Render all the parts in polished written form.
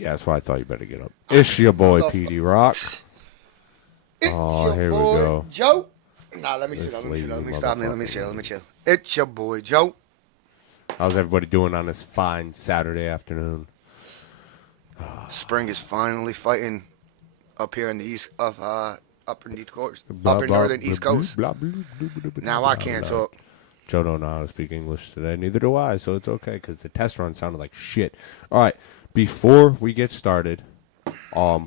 Yeah, that's why I thought you better get up. It's your boy, PD Rock. It's your Here we boy, go. Joe. Nah, let me This sit down. Let me lazy sit down. Let me stop. Let me motherfucker. chill. Let me chill. It's your boy, Joe. How's everybody doing on this fine Saturday afternoon? Spring is finally fighting up here in the east of upper East Coast, Blah, upper blah, northern blah, East blah, Coast. blah, blah, blah, blah, blah, Now blah, I can't blah. talk. Joe don't know how to speak English today. Neither do I, so it's okay because the test run sounded like shit. All right, before we get started,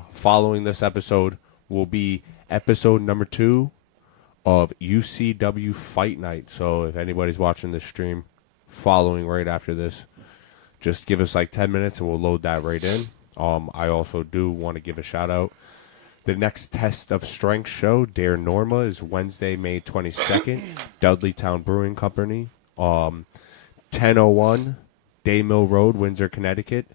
following this episode will be episode number 2 of UCW Fight Night. So if anybody's watching this stream, following right after this, just give us like 10 minutes and we'll load that right in. I also do want to give a shout out. The next Test of Strength show, Dare Norma, is Wednesday, May 22nd, Dudleytown Brewing Company, 1001 Day Mill Road, Windsor, Connecticut.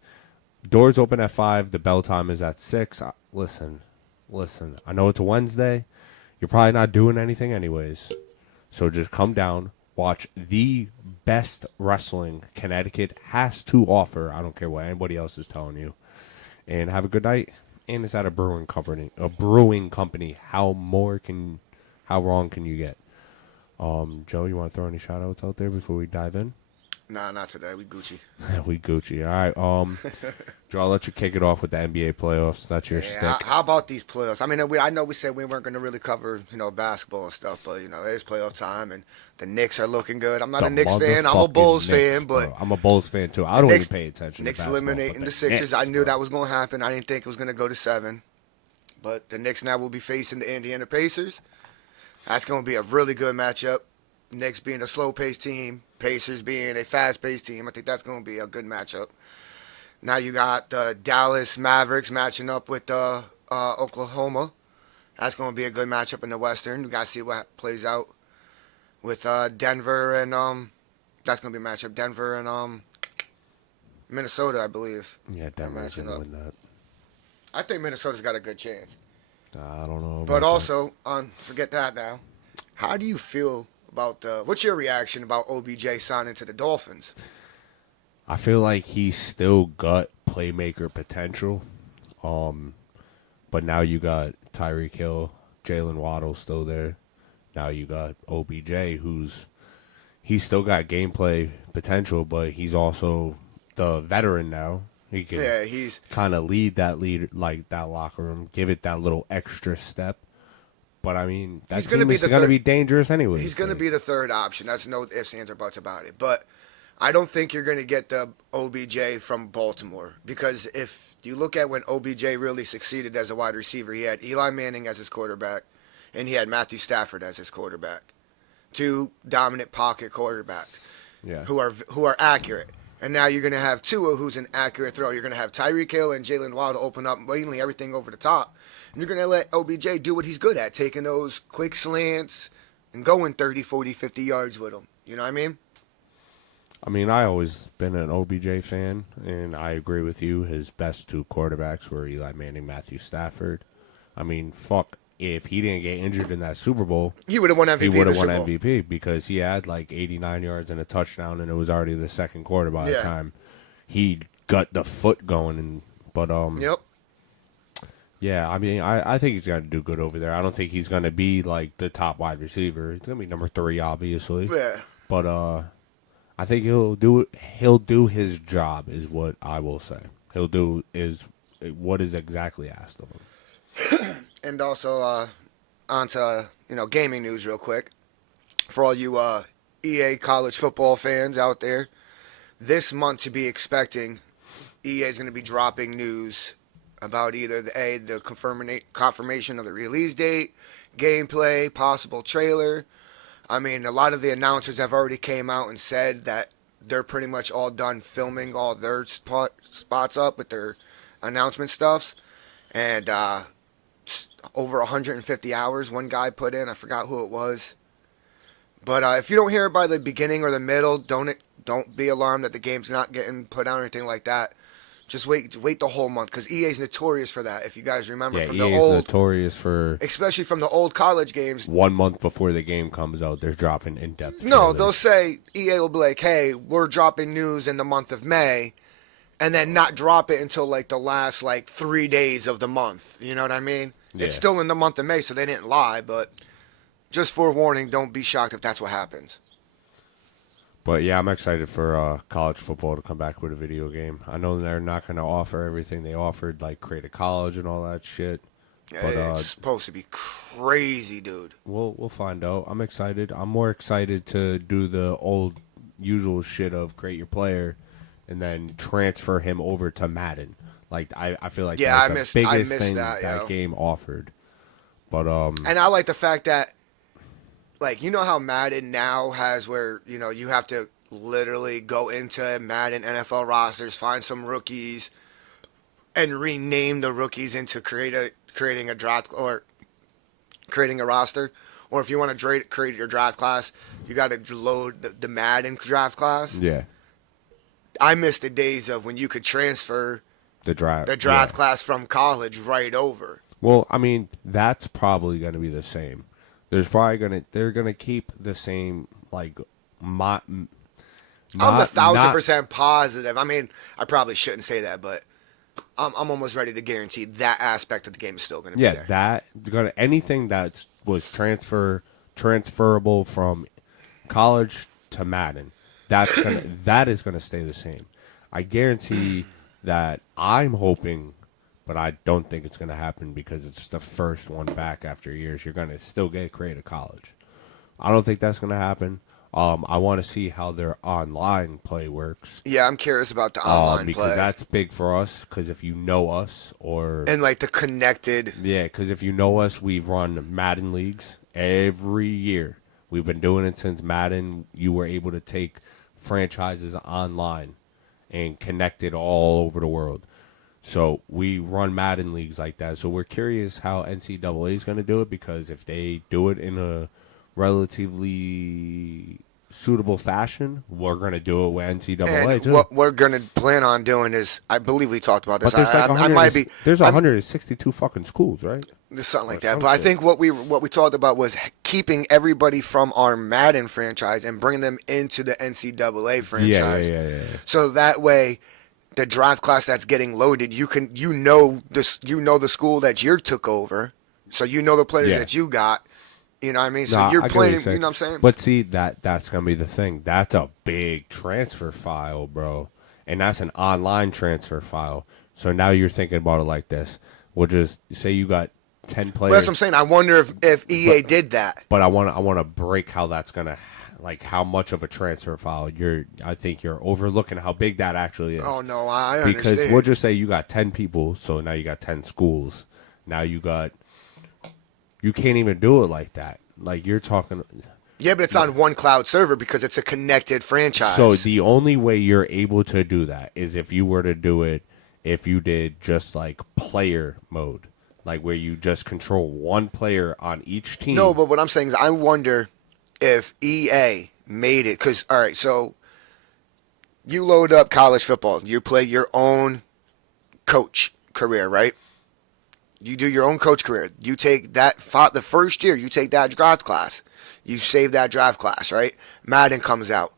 Doors open at 5. The bell time is at 6. Listen. I know it's a Wednesday. You're probably not doing anything anyways. So just come down, watch the best wrestling Connecticut has to offer. I don't care what anybody else is telling you. And have a good night. And it's at a brewing company. How wrong can you get? Joe, you want to throw any shout outs out there before we dive in? Nah, not today. We Gucci. We Gucci. All right. Joe, I'll let you kick it off with the NBA playoffs. That's your stick. How about these playoffs? I mean, I know we said we weren't going to really cover, basketball and stuff, but it is playoff time, and the Knicks are looking good. I'm not a Knicks fan. I'm a Bulls fan, but I'm a Bulls fan too. I don't even pay attention. Knicks to basketball, eliminating the Sixers. I knew that was going to happen. I didn't think it was going to go to 7, but the Knicks now will be facing the Indiana Pacers. That's going to be a really good matchup. Knicks being a slow-paced team, Pacers being a fast-paced team. I think that's going to be a good matchup. Now you got the Dallas Mavericks matching up with Oklahoma. That's going to be a good matchup in the Western. We got to see what plays out with Denver and that's going to be a matchup. Denver and Minnesota, I believe. Yeah, Denver's going to win that. I think Minnesota's got a good chance. I don't know. But also, forget that now. How do you feel about what's your reaction about OBJ signing to the Dolphins? I feel like he's still got playmaker potential. But now you got Tyreek Hill, Jalen Waddle still there. Now you got OBJ, he's still got gameplay potential, but he's also the veteran now. He can he's kind of lead that locker room, give it that little extra step. But I mean, that team is going to be dangerous anyway. He's going to be the third option. That's no ifs, ands, or buts about it. But I don't think you're going to get the OBJ from Baltimore, because if you look at when OBJ really succeeded as a wide receiver, he had Eli Manning as his quarterback, and he had Matthew Stafford as his quarterback. 2 dominant pocket quarterbacks who are accurate. And now you're going to have Tua, who's an accurate thrower. You're going to have Tyreek Hill and Jalen Waddle open up mainly everything over the top. And you're going to let OBJ do what he's good at, taking those quick slants and going 30, 40, 50 yards with them. You know what I mean? I mean, I always been an OBJ fan, and I agree with you. His best 2 quarterbacks were Eli Manning, Matthew Stafford. I mean, fuck, if he didn't get injured in that Super Bowl, he would have won MVP. He would have won MVP because he had like 89 yards and a touchdown, and it was already the second quarter by the time he got the foot going. Yeah, I mean, I think he's going to do good over there. I don't think he's going to be like the top wide receiver. He's going to be number 3, obviously. Yeah. But I think he'll do his job, is what I will say. He'll do is what is exactly asked of him. And also, onto gaming news real quick. For all you EA college football fans out there, this month to be expecting, EA is going to be dropping news about either the confirmation of the release date, gameplay, possible trailer. I mean, a lot of the announcers have already came out and said that they're pretty much all done filming all their spots up with their announcement stuffs. And over 150 hours one guy put in. I forgot who it was. But if you don't hear it by the beginning or the middle, don't be alarmed that the game's not getting put out or anything like that. Just wait the whole month, because EA's notorious for that. If you guys remember from EA's the old, notorious for, especially from the old college games. 1 month before the game comes out, they're dropping in-depth. No, they'll say EA will be like, "Hey, we're dropping news in the month of May," and then not drop it until like the last like 3 days of the month. You know what I mean? Yeah. It's still in the month of May, so they didn't lie. But just forewarning, don't be shocked if that's what happens. But yeah, I'm excited for college football to come back with a video game. I know they're not going to offer everything they offered, like create a college and all that shit. Yeah, But it's supposed to be crazy, dude. we'll find out. I'm excited. I'm more excited to do the old usual shit of create your player and then transfer him over to Madden. Like I feel like Yeah, that's I the biggest missed thing that, yo. game offered. But And I like the fact that, like, you know how Madden now has where, you have to literally go into Madden NFL rosters, find some rookies, and rename the rookies into creating a draft or creating a roster. Or if you want to create your draft class, you got to load the Madden draft class. yeah, I miss the days of when you could transfer the draft the draft yeah. class from college right over. Well, I mean, that's probably going to be the same. They're gonna keep the same like I'm 1,000% positive. I mean, I probably shouldn't say that, but I'm almost ready to guarantee that aspect of the game is still going to be there. that anything that was transferable from college to Madden, that is gonna stay the same. I guarantee that. I'm hoping, but I don't think it's gonna happen because it's the first one back after years. You're gonna still create a college. I don't think that's gonna happen. I want to see how their online play works. Yeah, I'm curious about the online because play. that's big for us. Because if you know us, And like the connected. yeah, because if you know us, we've run Madden leagues every year. We've been doing it since Madden. You were able to take franchises online and connect it all over the world. So we run Madden leagues like that. So we're curious how NCAA is going to do it, because if they do it in a relatively suitable fashion, we're going to do it with NCAA And too. what we're going to plan on doing is, I believe we talked about this. But there's like I might be. there's 162 fucking schools, right? There's something like Or that. some But I shit. think what we talked about was keeping everybody from our Madden franchise and bringing them into the NCAA franchise. Yeah. So that way, the draft class that's getting loaded, you know the school that you took over, so you know the players Yeah. that you got. You know what I mean? So No, you're I get playing. what you're You know what I'm saying? But see, that's gonna be the thing. That's a big transfer file, bro, and that's an online transfer file. So now you're thinking about it like this. We'll just say you got 10 players. Well, that's what I'm saying. I wonder if EA did that. But I want to break how that's gonna, like, how much of a transfer file I think you're overlooking how big that actually is. Oh no, I Because understand. we'll just say you got 10 people, so now you got 10 schools. Now you can't even do it like that. Like, you're talking. Yeah, but it's on one cloud server because it's a connected franchise. So the only way you're able to do that is if you were to do it, if you did just like player mode, like where you just control one player on each team. No, but what I'm saying is I wonder if EA made it. Because, all right, so you load up college football. You play your own coach career, right? You do your own coach career. You take the first year, you take that draft class. You save that draft class, right? Madden comes out.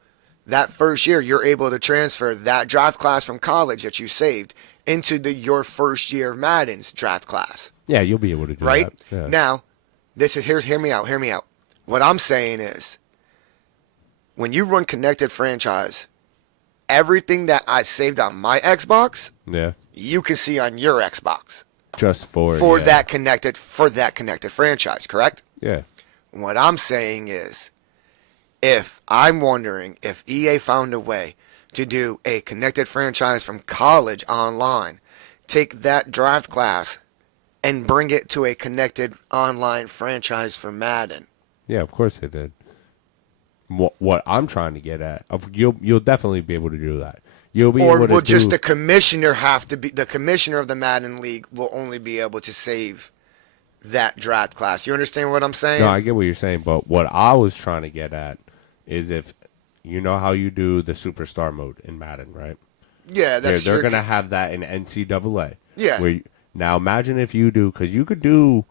That first year, you're able to transfer that draft class from college that you saved into your first year of Madden's draft class. Yeah, you'll be able to do Right? that. Yeah. Now, hear me out. What I'm saying is, when you run connected franchise, everything that I saved on my Xbox, Yeah. you can see on your Xbox Just for yeah. that connected franchise, correct? Yeah. What I'm saying is, I'm wondering if EA found a way to do a connected franchise from college online, take that draft class and bring it to a connected online franchise for Madden. Yeah, of course they did. What I'm trying to get at, you'll definitely be able to do that. You'll be Or able to will do, just the commissioner the commissioner of the Madden League will only be able to save that draft class. You understand what I'm saying? No, I get what you're saying, but what I was trying to get at is, if you know how you do the superstar mode in Madden, right? Yeah, that's They're true. going to have that in NCAA. Yeah. Now imagine if you do, because you could do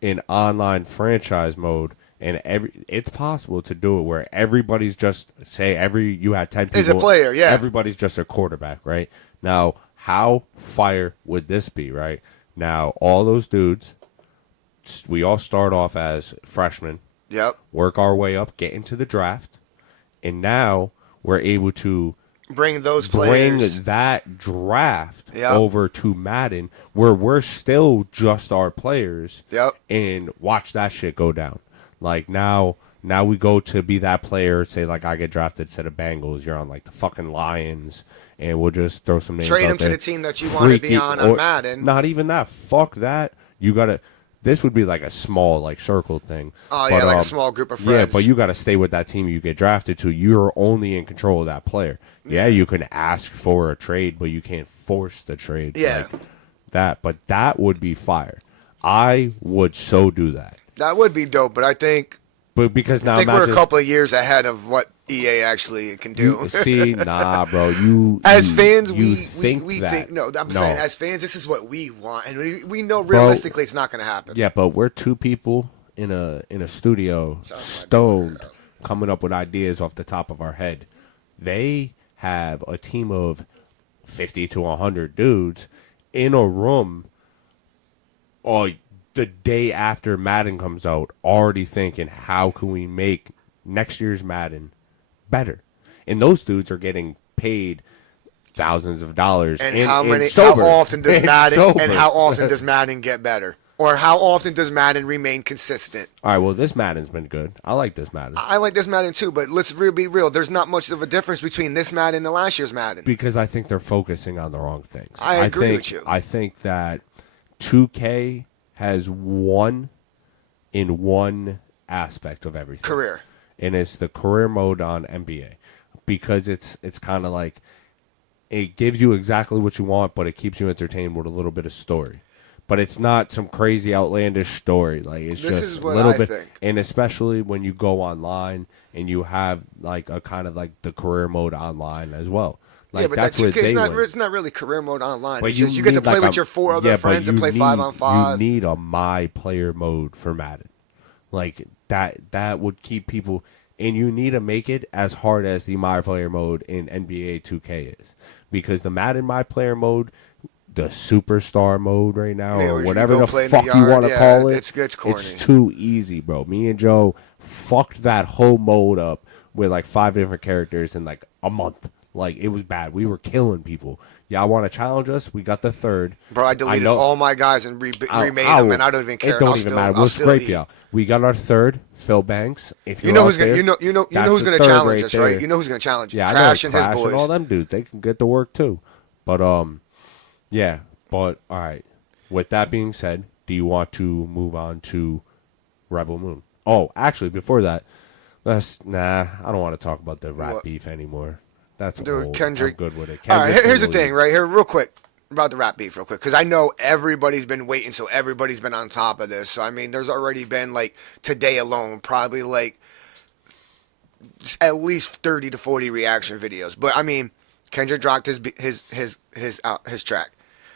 an online franchise mode and it's possible to do it where everybody's just say you had 10 people Is a player, yeah. everybody's just a quarterback, right? Now, how fire would this be, right? Now, all those dudes, we all start off as freshmen, Yep. work our way up, get into the draft, and now we're able to Bring those bring players. that draft Yep. over to Madden, where we're still just our players, Yep. and watch that shit go down. Like now we go to be that player. Say like I get drafted instead of Bengals, you're on like the fucking Lions, and we'll just throw some names Trade out him to there. the team that you want to be Freaky- on or- Madden. Not even that. Fuck that. You gotta. This would be like a small like circle thing. Oh, But, yeah, like a small group of Yeah, friends. but you got to stay with that team you get drafted to. You're only in control of that player. Yeah, you can ask for a trade, but you can't force the trade. Yeah. Like that. But that would be fire. I would so do that. That would be dope, but I think But now I think we're imagine, a couple of years ahead of what EA actually can do. you, see, nah, bro. As you- fans, you we think that. think no. I'm No. saying as fans, this is what we want, and we know realistically it's not going to happen. Yeah, but we're two people in a studio, stoned, coming up with ideas off the top of our head. They have a team of 50 to 100 dudes in a room the day after Madden comes out, already thinking, how can we make next year's Madden better? And those dudes are getting paid thousands of dollars. And and how sober. often does And Madden sober. and how often does Madden get better? Or how often does Madden remain consistent? All right, well, this Madden's been good. I like this Madden. I like this Madden too, but let's be real. There's not much of a difference between this Madden and the last year's Madden. Because I think they're focusing on the wrong things. I agree think, with you. I think that 2K has won in one aspect of everything. Career. And it's the career mode on NBA. Because it's kind of like it gives you exactly what you want, but it keeps you entertained with a little bit of story. But it's not some crazy outlandish story. Like it's This just is a what little I bit, think. and especially when you go online and you have like a kind of like the career mode online as well. Like Yeah, but that's that where 2K they is not. win. It's not really career mode online. But It's just you get to need play like with your four other but friends and you play 5-on-5. You need a my player mode for Madden, like that. That would keep people, and you need to make it as hard as the my player mode in NBA 2K is, because the Madden my player mode, the superstar mode right now, Yeah, or where you whatever go the play in the fuck you yard, want to yeah, call it, it's corny. It's too easy, bro. Me and Joe fucked that whole mode up with like 5 different characters in like a month. Like it was bad. We were killing people. Y'all want to challenge us? We got the third. Bro, I deleted know- all my guys and remade I'll- them, and I don't even care. It don't I'll even still, matter. I'll We'll still scrape eat. y'all. We got our third, Phil Banks. If You you're know out who's gonna there, you know that's who's the gonna third challenge right us, there. right? You know who's gonna challenge you? Yeah, Crash I and know his Crash boys. and all them dudes. They can get to work too. But yeah. But all right. With that being said, do you want to move on to Rebel Moon? Oh, actually, before that, I don't want to talk about the rap What? beef anymore. That's Dude, old. Kendrick. I'm good with it. All right, Kendrick's here's the the thing, right here, real quick about the rap beef, real quick, because I know everybody's been waiting, so everybody's been on top of this. So I mean, there's already been like today alone, probably like at least 30 to 40 reaction videos. But I mean, Kendrick dropped his track,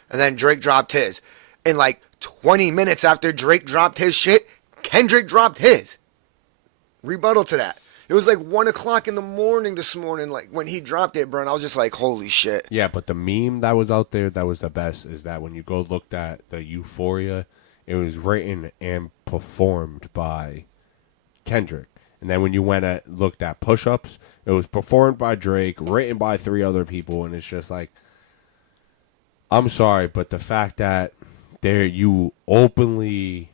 and then Drake dropped his, and like 20 minutes after Drake dropped his shit, Kendrick dropped his. Rebuttal to that. It was like 1 o'clock in the morning this morning, like when he dropped it, bro. And I was just like, holy shit. Yeah, but the meme that was out there that was the best is that when you go looked at the Euphoria, it was written and performed by Kendrick. And then when you looked at Push Ups, it was performed by Drake, written by 3 other people, and it's just like, I'm sorry, but the fact that you openly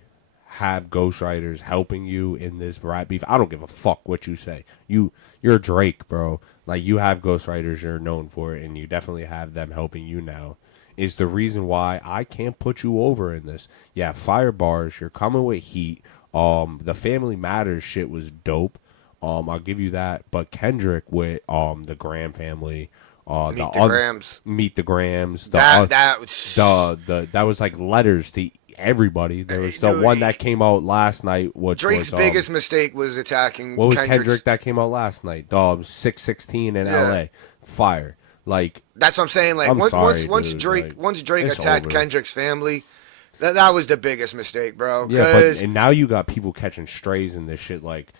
have ghostwriters helping you in this rap beef, I don't give a fuck what you say. You're Drake, bro. Like, you have ghostwriters, you're known for it, and you definitely have them helping you now. Is the reason why I can't put you over in this. Yeah, fire bars, you're coming with heat. The Family Matters shit was dope. I'll give you that. But Kendrick with the Graham family, Meet the Grams. Meet the Grams. That was like letters to everybody. There was the Dude, one that came out last night. Which Drake's was, biggest mistake was attacking what was Kendrick's. Kendrick that came out last night? 616 in Yeah. L.A. Fire. Like, That's what I'm saying. Like I'm sorry, once dude, Drake like, attacked it's Kendrick's family, That was the biggest mistake, bro. Yeah, but 'Cause, and now you got people catching strays in this shit like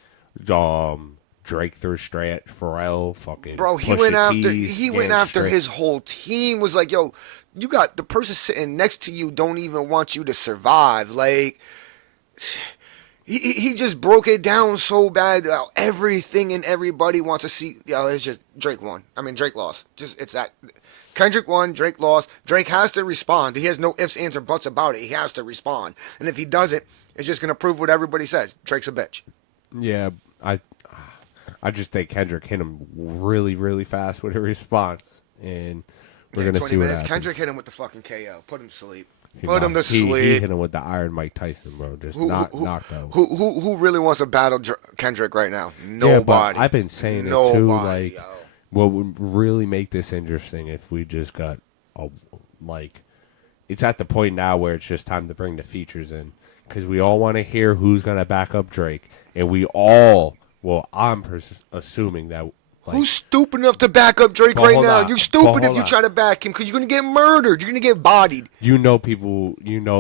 Drake threw stray at Pharrell, fucking bro, he Pusha went after T's he went getting after straight. his whole team. Was like, yo, you got the person sitting next to you don't even want you to survive. Like, he just broke it down so bad. Everything and everybody wants to see. Yo, it's just Drake won. I mean, Drake lost. Just it's that. Kendrick won, Drake lost. Drake has to respond. He has no ifs, ands, or buts about it. He has to respond. And if he doesn't, it's just gonna prove what everybody says. Drake's a bitch. Yeah, I just think Kendrick hit him really, really fast with a response, and we're Yeah, gonna 20 see what minutes. happens. Kendrick hit him with the fucking KO. Put him to sleep. He Put him to knocked- he sleep. hit him with the Iron Mike Tyson, bro. Just knocked out. Who really wants to battle Kendrick right now? Nobody. Yeah, but I've been saying it too. Nobody, Like, yo. what would really make this interesting if we just got a like, it's at the point now where it's just time to bring the features in because we all want to hear who's gonna back up Drake, and we all. Well, I'm assuming that. Like, Who's stupid enough to back up Drake But right hold now? on. You're But stupid if hold you on. try to back him because you're gonna get murdered. You're gonna get bodied. you know,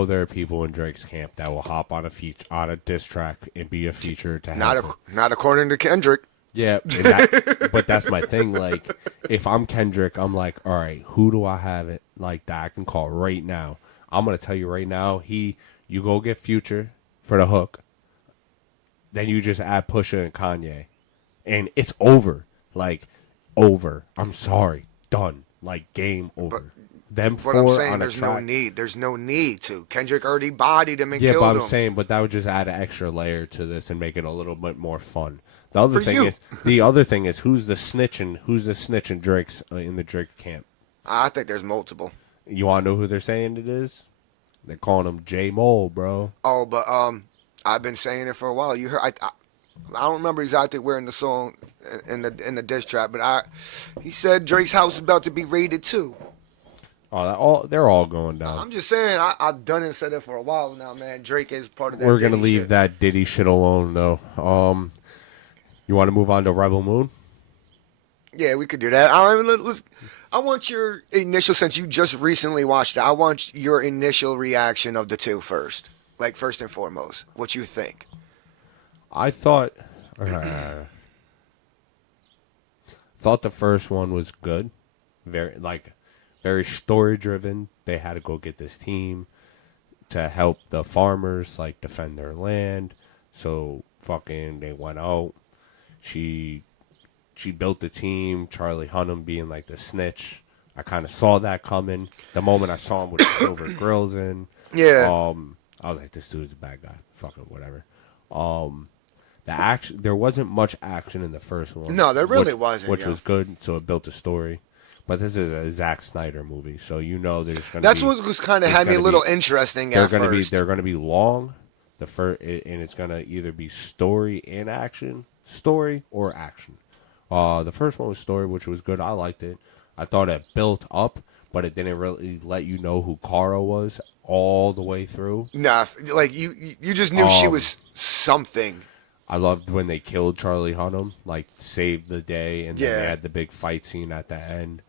there are people in Drake's camp that will hop on a diss track and be a feature to help him. Not according to Kendrick. Yeah, but that's my thing. Like, if I'm Kendrick, I'm like, all right, who do I have it like that I can call right now? I'm gonna tell you right now. You go get Future for the hook, then you just add Pusha and Kanye, and it's over. Like, over. I'm sorry, done. Like, game over. Them But four I'm saying on a there's track. no need. There's no need to. Kendrick already bodied him and Yeah, killed but I'm him. saying, but that would just add an extra layer to this and make it a little bit more fun. The other For thing you. is, who's the snitch in Drake's in the Drake camp? I think there's multiple. You want to know who they're saying it is? They're calling him J Mole, bro. Oh, but I've been saying it for a while. You heard? I don't remember exactly where in the song in the diss track, but he said Drake's house is about to be raided too. They're all going down. I'm just saying I've done and said it for a while now, man. Drake is part of that. We're gonna Diddy leave shit. that Diddy shit alone, though. You want to move on to Rebel Moon? Yeah, we could do that. I want your initial, since you just recently watched it. I want your initial reaction of the two first, like first and foremost. What you think? I thought the first one was good, very story driven. They had to go get this team to help the farmers like defend their land. So fucking they went out. She built the team. Charlie Hunnam being like the snitch. I kind of saw that coming. The moment I saw him with the silver grills in. Yeah. I was like, this dude's a bad guy. Fucking whatever. The action, there wasn't much action in the first one. No, there really wasn't, which yeah. was good. So it built a story. But this is a Zack Snyder movie, so you know there's going to be. That's what was kind of had me a little interesting at first. They're going to be long. The first, and it's going to either be story and action, story or action. The first one was story, which was good. I liked it. I thought it built up, but it didn't really let you know who Kara was all the way through. Nah, like you just knew she Um, was something. I loved when they killed Charlie Hunnam, like saved the day, and then Yeah. they had the big fight scene at the end.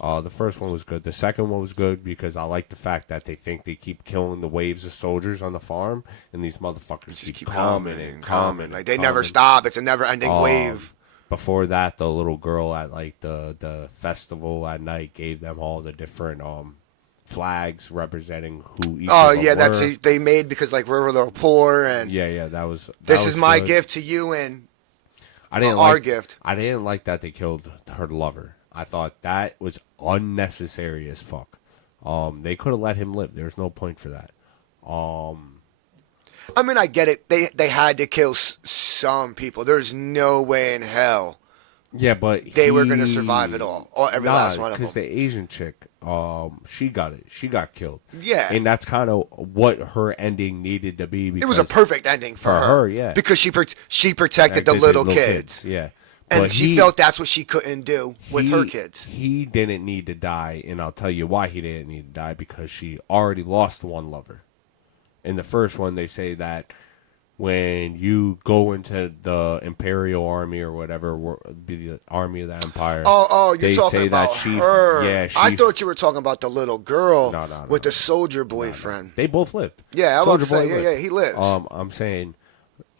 The first one was good. The second one was good because I like the fact that they think they keep killing the waves of soldiers on the farm, and these motherfuckers Just keep coming and coming. Like they never stop. It's a never-ending wave. Before that, the little girl at like the festival at night gave them all the different flags representing who each Oh of them yeah, that's were. they made because like we're a little poor and Yeah, that was. this that is was my good. gift to you and I didn't our like, gift. I didn't like that they killed her lover. I thought that was unnecessary as fuck. They could have let him live. There's no point for that. I mean, I get it. They had to kill some people. There's no way in hell Yeah, but they were going to survive it all. Or every last one of them. because the Asian chick, she got it. She got killed. Yeah. and that's kind of what her ending needed to be. It was a because- perfect ending for her, yeah. Because she protected the because little they're kids. Yeah, And But she felt that's what she couldn't do with her kids. He didn't need to die, and I'll tell you why he didn't need to die, because she already lost one lover. In the first one, they say that when you go into the Imperial Army or whatever, be the Army of the Empire. Oh, you're they talking say about that she, her. yeah, I thought you were talking about the little girl No, with no. the soldier boyfriend. They both lived. Yeah, I was about to Soulja Boy say, lived. he lives. I'm saying,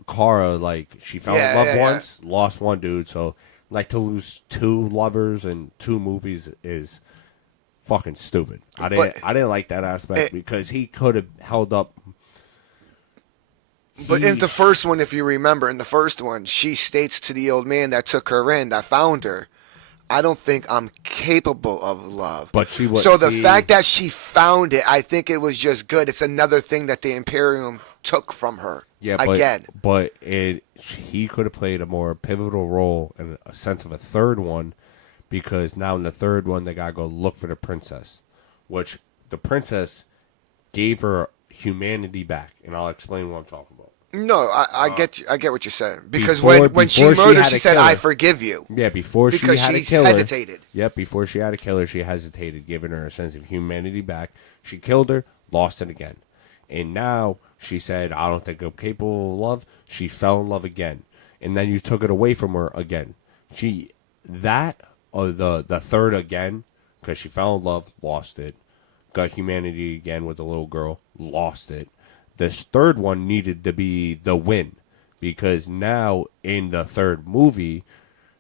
Kara, like, she fell in Yeah, love yeah, yeah. once, lost one dude, so, like, to lose 2 lovers in 2 movies is fucking stupid. I didn't like that aspect because he could have held up. But in the first one, if you remember, in the first one, she states to the old man that took her in, that found her, I don't think I'm capable of love. But she was. So the fact that she found it, I think it was just good. It's another thing that the Imperium took from her. Yeah, but he could have played a more pivotal role in a sense of a third one, because now in the third one they gotta go look for the princess, which the princess gave her humanity back, and I'll explain what I'm talking about. No, I get what you're saying, because Before- when she before she murdered, had she to said, kill "I her. forgive you." Yeah, before Because she had she to kill hesitated. her. Yep, before she had to kill her, she hesitated, giving her a sense of humanity back. She killed her, lost it again. And now she said, I don't think I'm capable of love. She fell in love again. And then you took it away from her again. The third again, because she fell in love, lost it. Got humanity again with the little girl, lost it. This third one needed to be the win, because now in the third movie,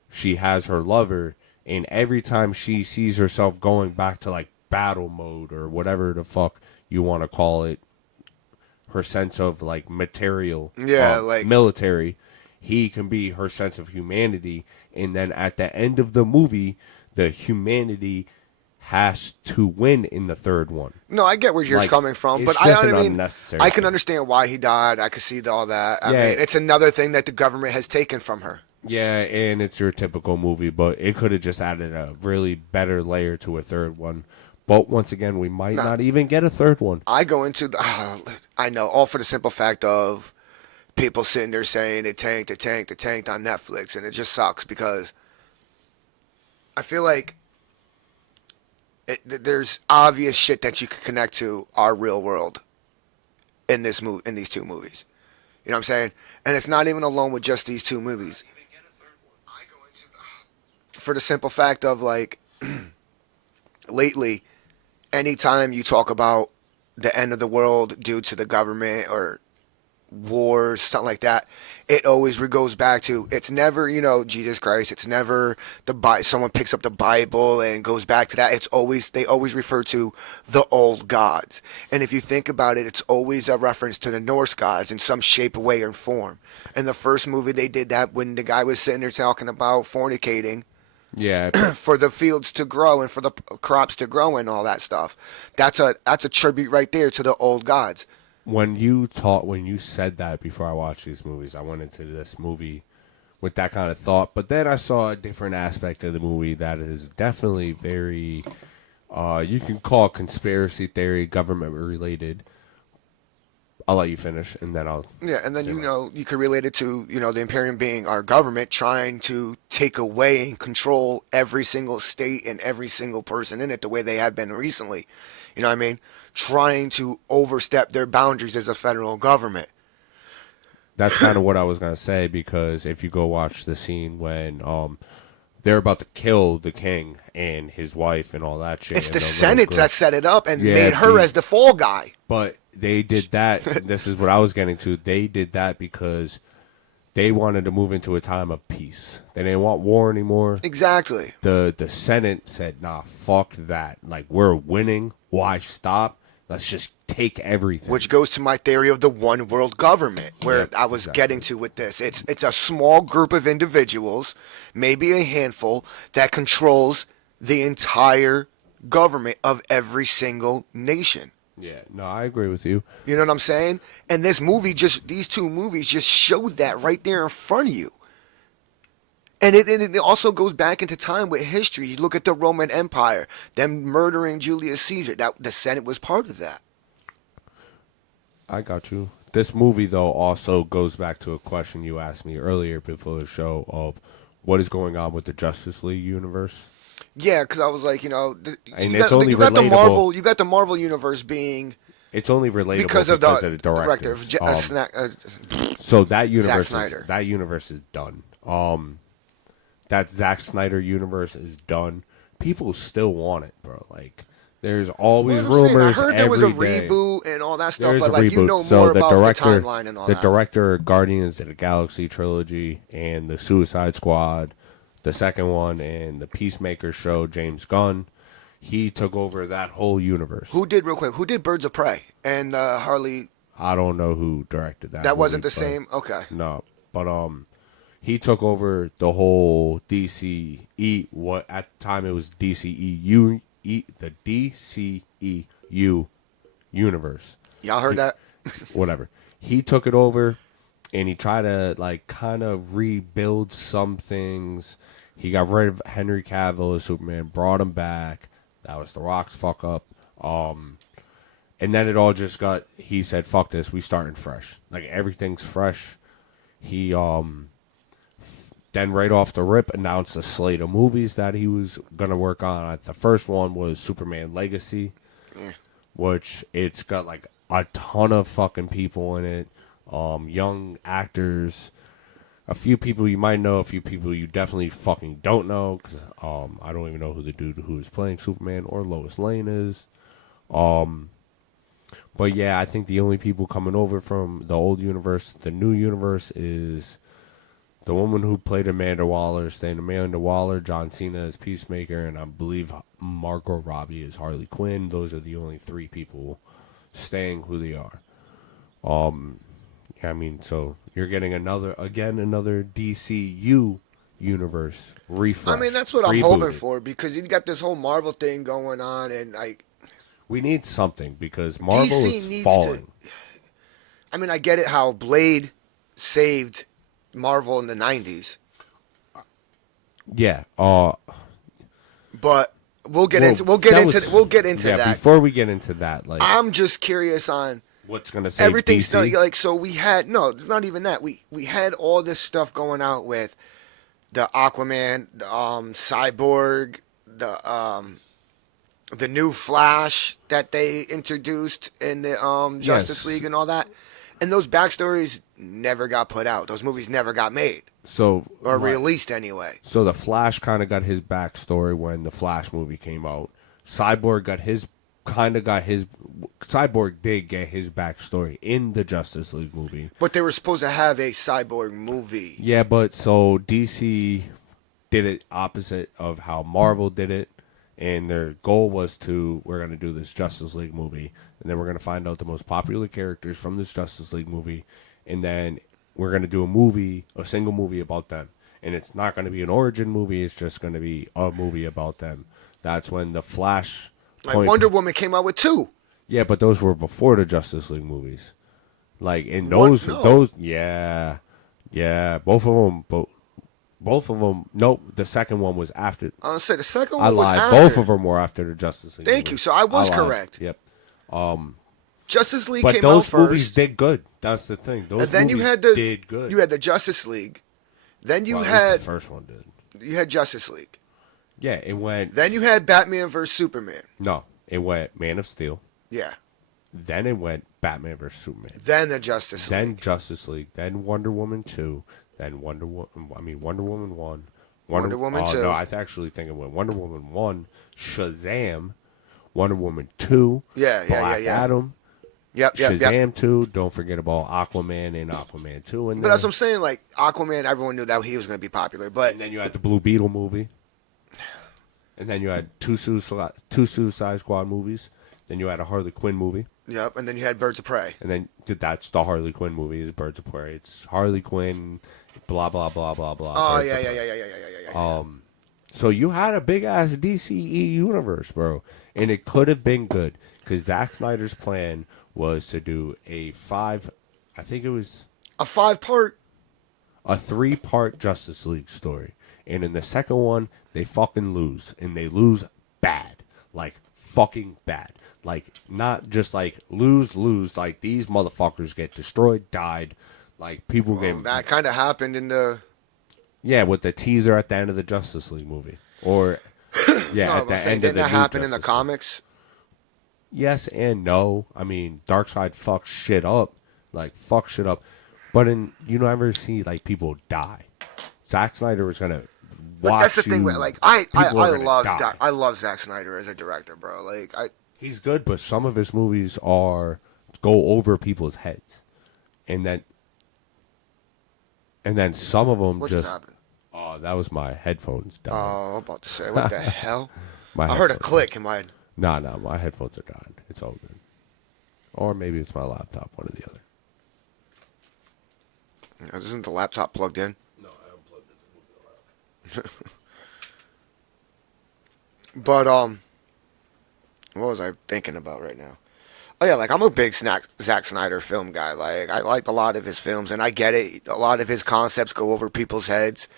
she has her lover, and every time she sees herself going back to like battle mode or whatever the fuck you want to call it, her sense of like material, like military, he can be her sense of humanity, and then at the end of the movie, the humanity has to win in the third one. No, I get where you're coming from, but I can understand why he died. I can see all that. I mean, it's another thing that the government has taken from her. Yeah, and it's your typical movie, but it could have just added a really better layer to a third one. But once again, we might not even get a third one. I go into I know, all for the simple fact of people sitting there saying it tanked on Netflix, and it just sucks because I feel like there's obvious shit that you could connect to our real world in these 2 movies. You know what I'm saying? And it's not even alone with just these 2 movies. For the simple fact of like lately, anytime you talk about the end of the world due to the government or wars, something like that, it always goes back to, it's never, Jesus Christ. It's never someone picks up the Bible and goes back to that. They always refer to the old gods. And if you think about it, it's always a reference to the Norse gods in some shape, way, or form. In the first movie, they did that when the guy was sitting there talking about fornicating. Yeah, for the fields to grow and for the crops to grow and all that stuff. That's a tribute right there to the old gods. When you said that before I watched these movies, I went into this movie with that kind of thought. But then I saw a different aspect of the movie that is definitely very, you can call it conspiracy theory, government related. I'll let you finish, and then I'll... Yeah, and then, you can relate it to, the Imperium being our government trying to take away and control every single state and every single person in it the way they have been recently. You know what I mean? Trying to overstep their boundaries as a federal government. That's kind of what I was going to say, because if you go watch the scene when they're about to kill the king and his wife and all that shit. It's the Senate that set it up and made her as the fall guy. But they did that. This is what I was getting to. They did that because they wanted to move into a time of peace. They didn't want war anymore. Exactly. The Senate said, nah, fuck that. Like, we're winning. Why stop? Let's just take everything. Which goes to my theory of the one world government, where I was getting to with this. It's a small group of individuals, maybe a handful, that controls the entire government of every single nation. Yeah, no, I agree with you. You know what I'm saying? And these 2 movies just showed that right there in front of you. And it also goes back into time with history. You look at the Roman Empire, them murdering Julius Caesar. That the Senate was part of that. I got you. This movie, though, also goes back to a question you asked me earlier before the show of what is going on with the Justice League universe. Yeah, because I was like, and it's only relatable. You got the Marvel universe being It's only relatable because of the director. directors. So that universe, Snyder. that universe is done. That Zack Snyder universe is done. People still want it, bro. Like, there's always rumors. I heard there was a every day. reboot and all that stuff, There's but a like reboot. you know So more the about director, the timeline and all the that. director of Guardians of the Galaxy trilogy and the Suicide Squad, the second one, and the Peacemaker show, James Gunn, he took over that whole universe. Who did real quick? Who did Birds of Prey and Harley? I don't know who directed that. That wasn't movie, the same. Okay. No, but he took over the whole DCE. What at the time it was DCEU, the DCEU universe. Y'all heard that? Whatever. He took it over, and he tried to like kind of rebuild some things. He got rid of Henry Cavill as Superman, brought him back. That was The Rock's fuck up. And then it all just got. He said, "Fuck this. We starting fresh. Like everything's fresh." He then right off the rip announced a slate of movies that he was gonna work on. The first one was Superman Legacy, which it's got like a ton of fucking people in it, young actors, a few people you might know, a few people you definitely fucking don't know. Cause I don't even know who the dude who is playing Superman or Lois Lane is. But yeah, I think the only people coming over from the old universe, the new universe, is the woman who played Amanda Waller, staying Amanda Waller, John Cena as Peacemaker, and I believe Margot Robbie is Harley Quinn. Those are the only three people staying who they are. I mean, so you're getting another DCU universe refresh. I mean, that's what I'm rebooted. hoping for because you got this whole Marvel thing going on, and like we need something because Marvel DC is needs falling. I mean, I get it how Blade saved Marvel in the 90s. Yeah. But we'll get into yeah, that. Before we get into that, like I'm just curious on what's gonna say everything's DC? still like so we had no, it's not even that. We had all this stuff going out with the Aquaman, the Cyborg, the new Flash that they introduced in the Justice League and all that. And those backstories never got put out. Those movies never got made. Or released anyway. So the Flash kind of got his backstory when the Flash movie came out. Cyborg did get his backstory in the Justice League movie. But they were supposed to have a Cyborg movie. Yeah, but so DC did it opposite of how Marvel did it. And their goal was we're going to do this Justice League movie. And then we're going to find out the most popular characters from this Justice League movie. And then we're going to do a single movie about them. And it's not going to be an origin movie. It's just going to be a movie about them. That's when the Flash... Wonder Woman came out with 2. Yeah, but those were before the Justice League movies. Like, in Both of them. Nope. The second one was after. I was say the second I one was lied. after. Both of them were after the Justice League. Thank you. So I was correct. Yep. Justice League But came those out first. movies did good. That's the thing. Those and then movies did good. You had the Justice League. Then you Well, at least had the first one did. You had Justice League. Yeah, it went. Then you had Batman vs Superman. No, it went Man of Steel. Yeah. Then it went Batman vs Superman. Then the Justice League. Then Justice League. Then Wonder Woman 2. Then Wonder Woman 1. Wonder Woman 2. No, I actually think it went Wonder Woman 1, Shazam, Wonder Woman 2, Black Adam, Shazam 2. Don't forget about Aquaman and Aquaman 2. But that's what I'm saying. Like Aquaman, everyone knew that he was going to be popular. But and then you had the Blue Beetle movie. And then you had two Suicide Squad movies. Then you had a Harley Quinn movie. Yep, and then you had Birds of Prey. And then that's the Harley Quinn movie, is Birds of Prey. It's Harley Quinn, blah, blah, blah, blah, blah. Oh, yeah. So you had a big-ass DCE universe, bro. And it could have been good. Because Zack Snyder's plan was to do a 3-part Justice League story. And in the second one, they fucking lose. And they lose bad. Like, fucking bad. Like, not just like lose. Like, these motherfuckers get destroyed, died. Like, people get... That kind of happened in the... Yeah, with the teaser at the end of the Justice League movie. Or, yeah, at the end of the Didn't that happen in the Justice comics? yes and no. I mean, Darkseid fucks shit up, like fuck shit up, but you never see like people die. Zack Snyder was gonna But watch that's the thing. you. Like People are gonna die. I love Zack Snyder as a director, bro. Like He's good, but some of his movies are go over people's heads, and then some of them what just. just happened? Oh, that was my headphones dying. Oh, I'm about to say, what the hell? My I heard a headphones- click in my. No, my headphones are dying. It's all good. Or maybe it's my laptop, one or the other. Isn't the laptop plugged in? No, I unplugged it. But what was I thinking about right now? Oh yeah, like I'm a big Zack Snyder film guy. Like I liked a lot of his films, and I get it. A lot of his concepts go over people's heads,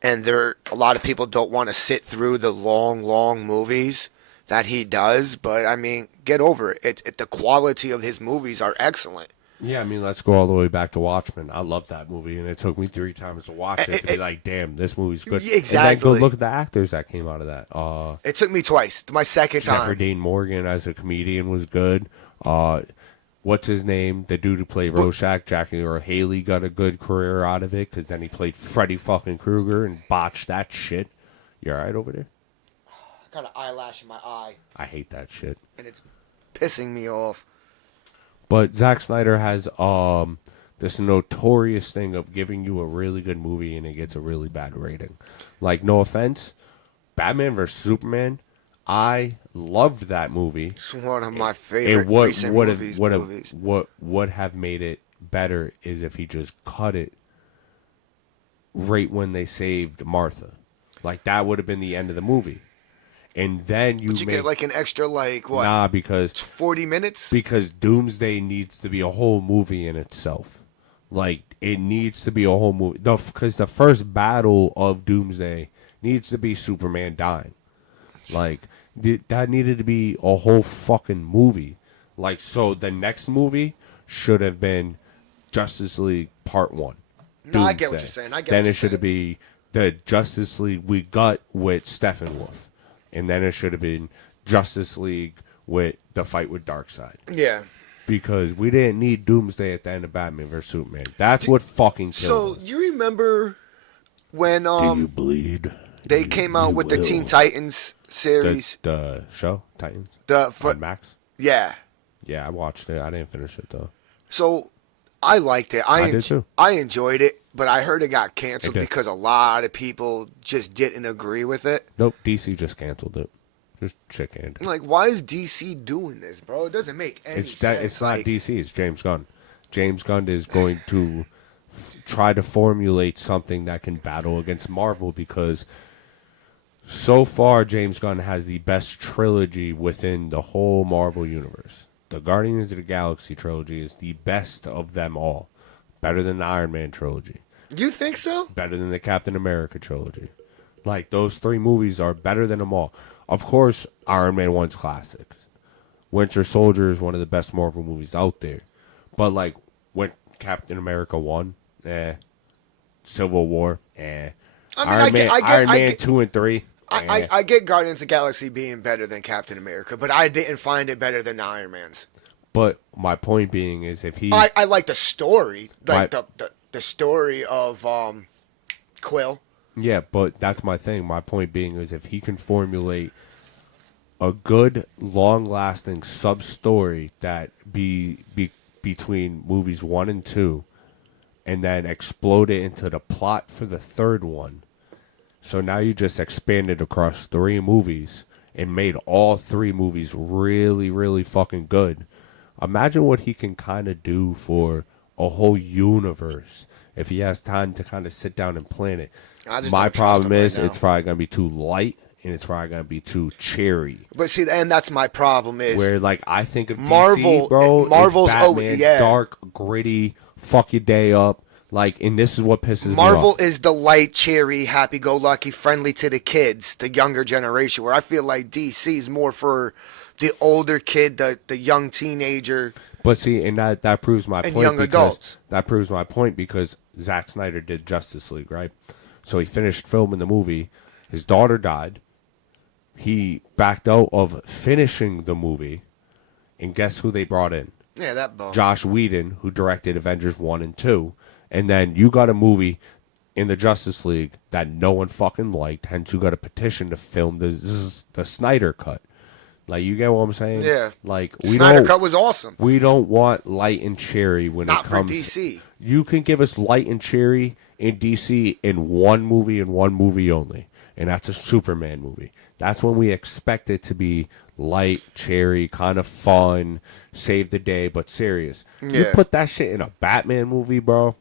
and a lot of people don't want to sit through the long movies that he does. But I mean, get over it. The quality of his movies are excellent. Yeah, I mean, let's go all the way back to Watchmen. I love that movie, and it took me 3 times to watch it to be like, damn, this movie's good. Exactly. And then go look at the actors that came out of that. It took me twice. My second Jeffrey time. Dean Morgan as a comedian was good. What's his name? The dude who played Rorschach, Jackie Earl Haley, got a good career out of it because then he played Freddy fucking Krueger and botched that shit. You all right over there? I got an eyelash in my eye, I hate that shit. and it's pissing me off. But Zack Snyder has this notorious thing of giving you a really good movie and it gets a really bad rating. Like, no offense, Batman vs Superman, I loved that movie. It's one of my favorite And what recent would movies. have made it better is if he just cut it right when they saved Martha. Like, that would have been the end of the movie. And then you get like an extra, like, what? Nah, because 40 minutes? Because Doomsday needs to be a whole movie in itself. Like, it needs to be a whole movie. Because the first battle of Doomsday needs to be Superman dying. Like, that needed to be a whole fucking movie. Like, so the next movie should have been Justice League Part 1. No, I get what you're saying. Then it should have been the Justice League we got with Steppenwolf. And then it should have been Justice League with the fight with Darkseid. Yeah. Because we didn't need Doomsday at the end of Batman vs Superman. That's what fucking killed us. So, you remember when Do you bleed? they came out with the Teen Titans series? The show, Titans? On Max? Yeah. Yeah, I watched it. I didn't finish it, though. So, I liked it. I did too. I enjoyed it, but I heard it got canceled It did. because a lot of people just didn't agree with it. Nope, DC just canceled it. Just chicken. I'm like, why is DC doing this, bro? It doesn't make any sense. It's not like, DC, it's James Gunn. James Gunn is going to try to formulate something that can battle against Marvel because so far James Gunn has the best trilogy within the whole Marvel universe. The Guardians of the Galaxy trilogy is the best of them all. Better than the Iron Man trilogy. You think so? Better than the Captain America trilogy. Like, those 3 movies are better than them all. Of course, Iron Man 1's classic. Winter Soldier is one of the best Marvel movies out there. But, like, when Captain America 1, Civil War, I Iron mean, Iron Man 2 and 3, I get Guardians of the Galaxy being better than Captain America, but I didn't find it better than the Iron Man's. But my point being is if he... I like the story. Like, the story of Quill. Yeah, but that's my thing. My point being is if he can formulate a good, long-lasting sub-story that be between movies 1 and 2, and then explode it into the plot for the third one. So now you just expanded across 3 movies and made all 3 movies really, really fucking good. Imagine what he can kind of do for a whole universe if he has time to kind of sit down and plan it. My problem is it's probably going to be too light and it's probably going to be too cherry. But see, and that's my problem is where like I think of Marvel, DC, bro. Marvel's it's Batman, dark, gritty, fuck your day up. Like, and this is what pisses me off. Marvel is the light, cherry, happy-go-lucky, friendly to the kids, the younger generation. Where I feel like DC is more for the older kid, the young teenager. But see, and that proves my point. Young adults. That proves my point because Zack Snyder did Justice League, right? So he finished filming the movie. His daughter died. He backed out of finishing the movie. And guess who they brought in? Yeah, that bum. Josh Whedon, who directed Avengers 1 and 2. And then you got a movie in the Justice League that no one fucking liked, hence you got a petition to film the Snyder Cut. Like, you get what I'm saying? Yeah. Like, Snyder Cut was awesome. We don't want light and cherry when Not it comes. for DC. You can give us light and cherry in DC in one movie and one movie only, and that's a Superman movie. That's when we expect it to be light, cherry, kind of fun, save the day, but serious. You Yeah. put that shit in a Batman movie, bro.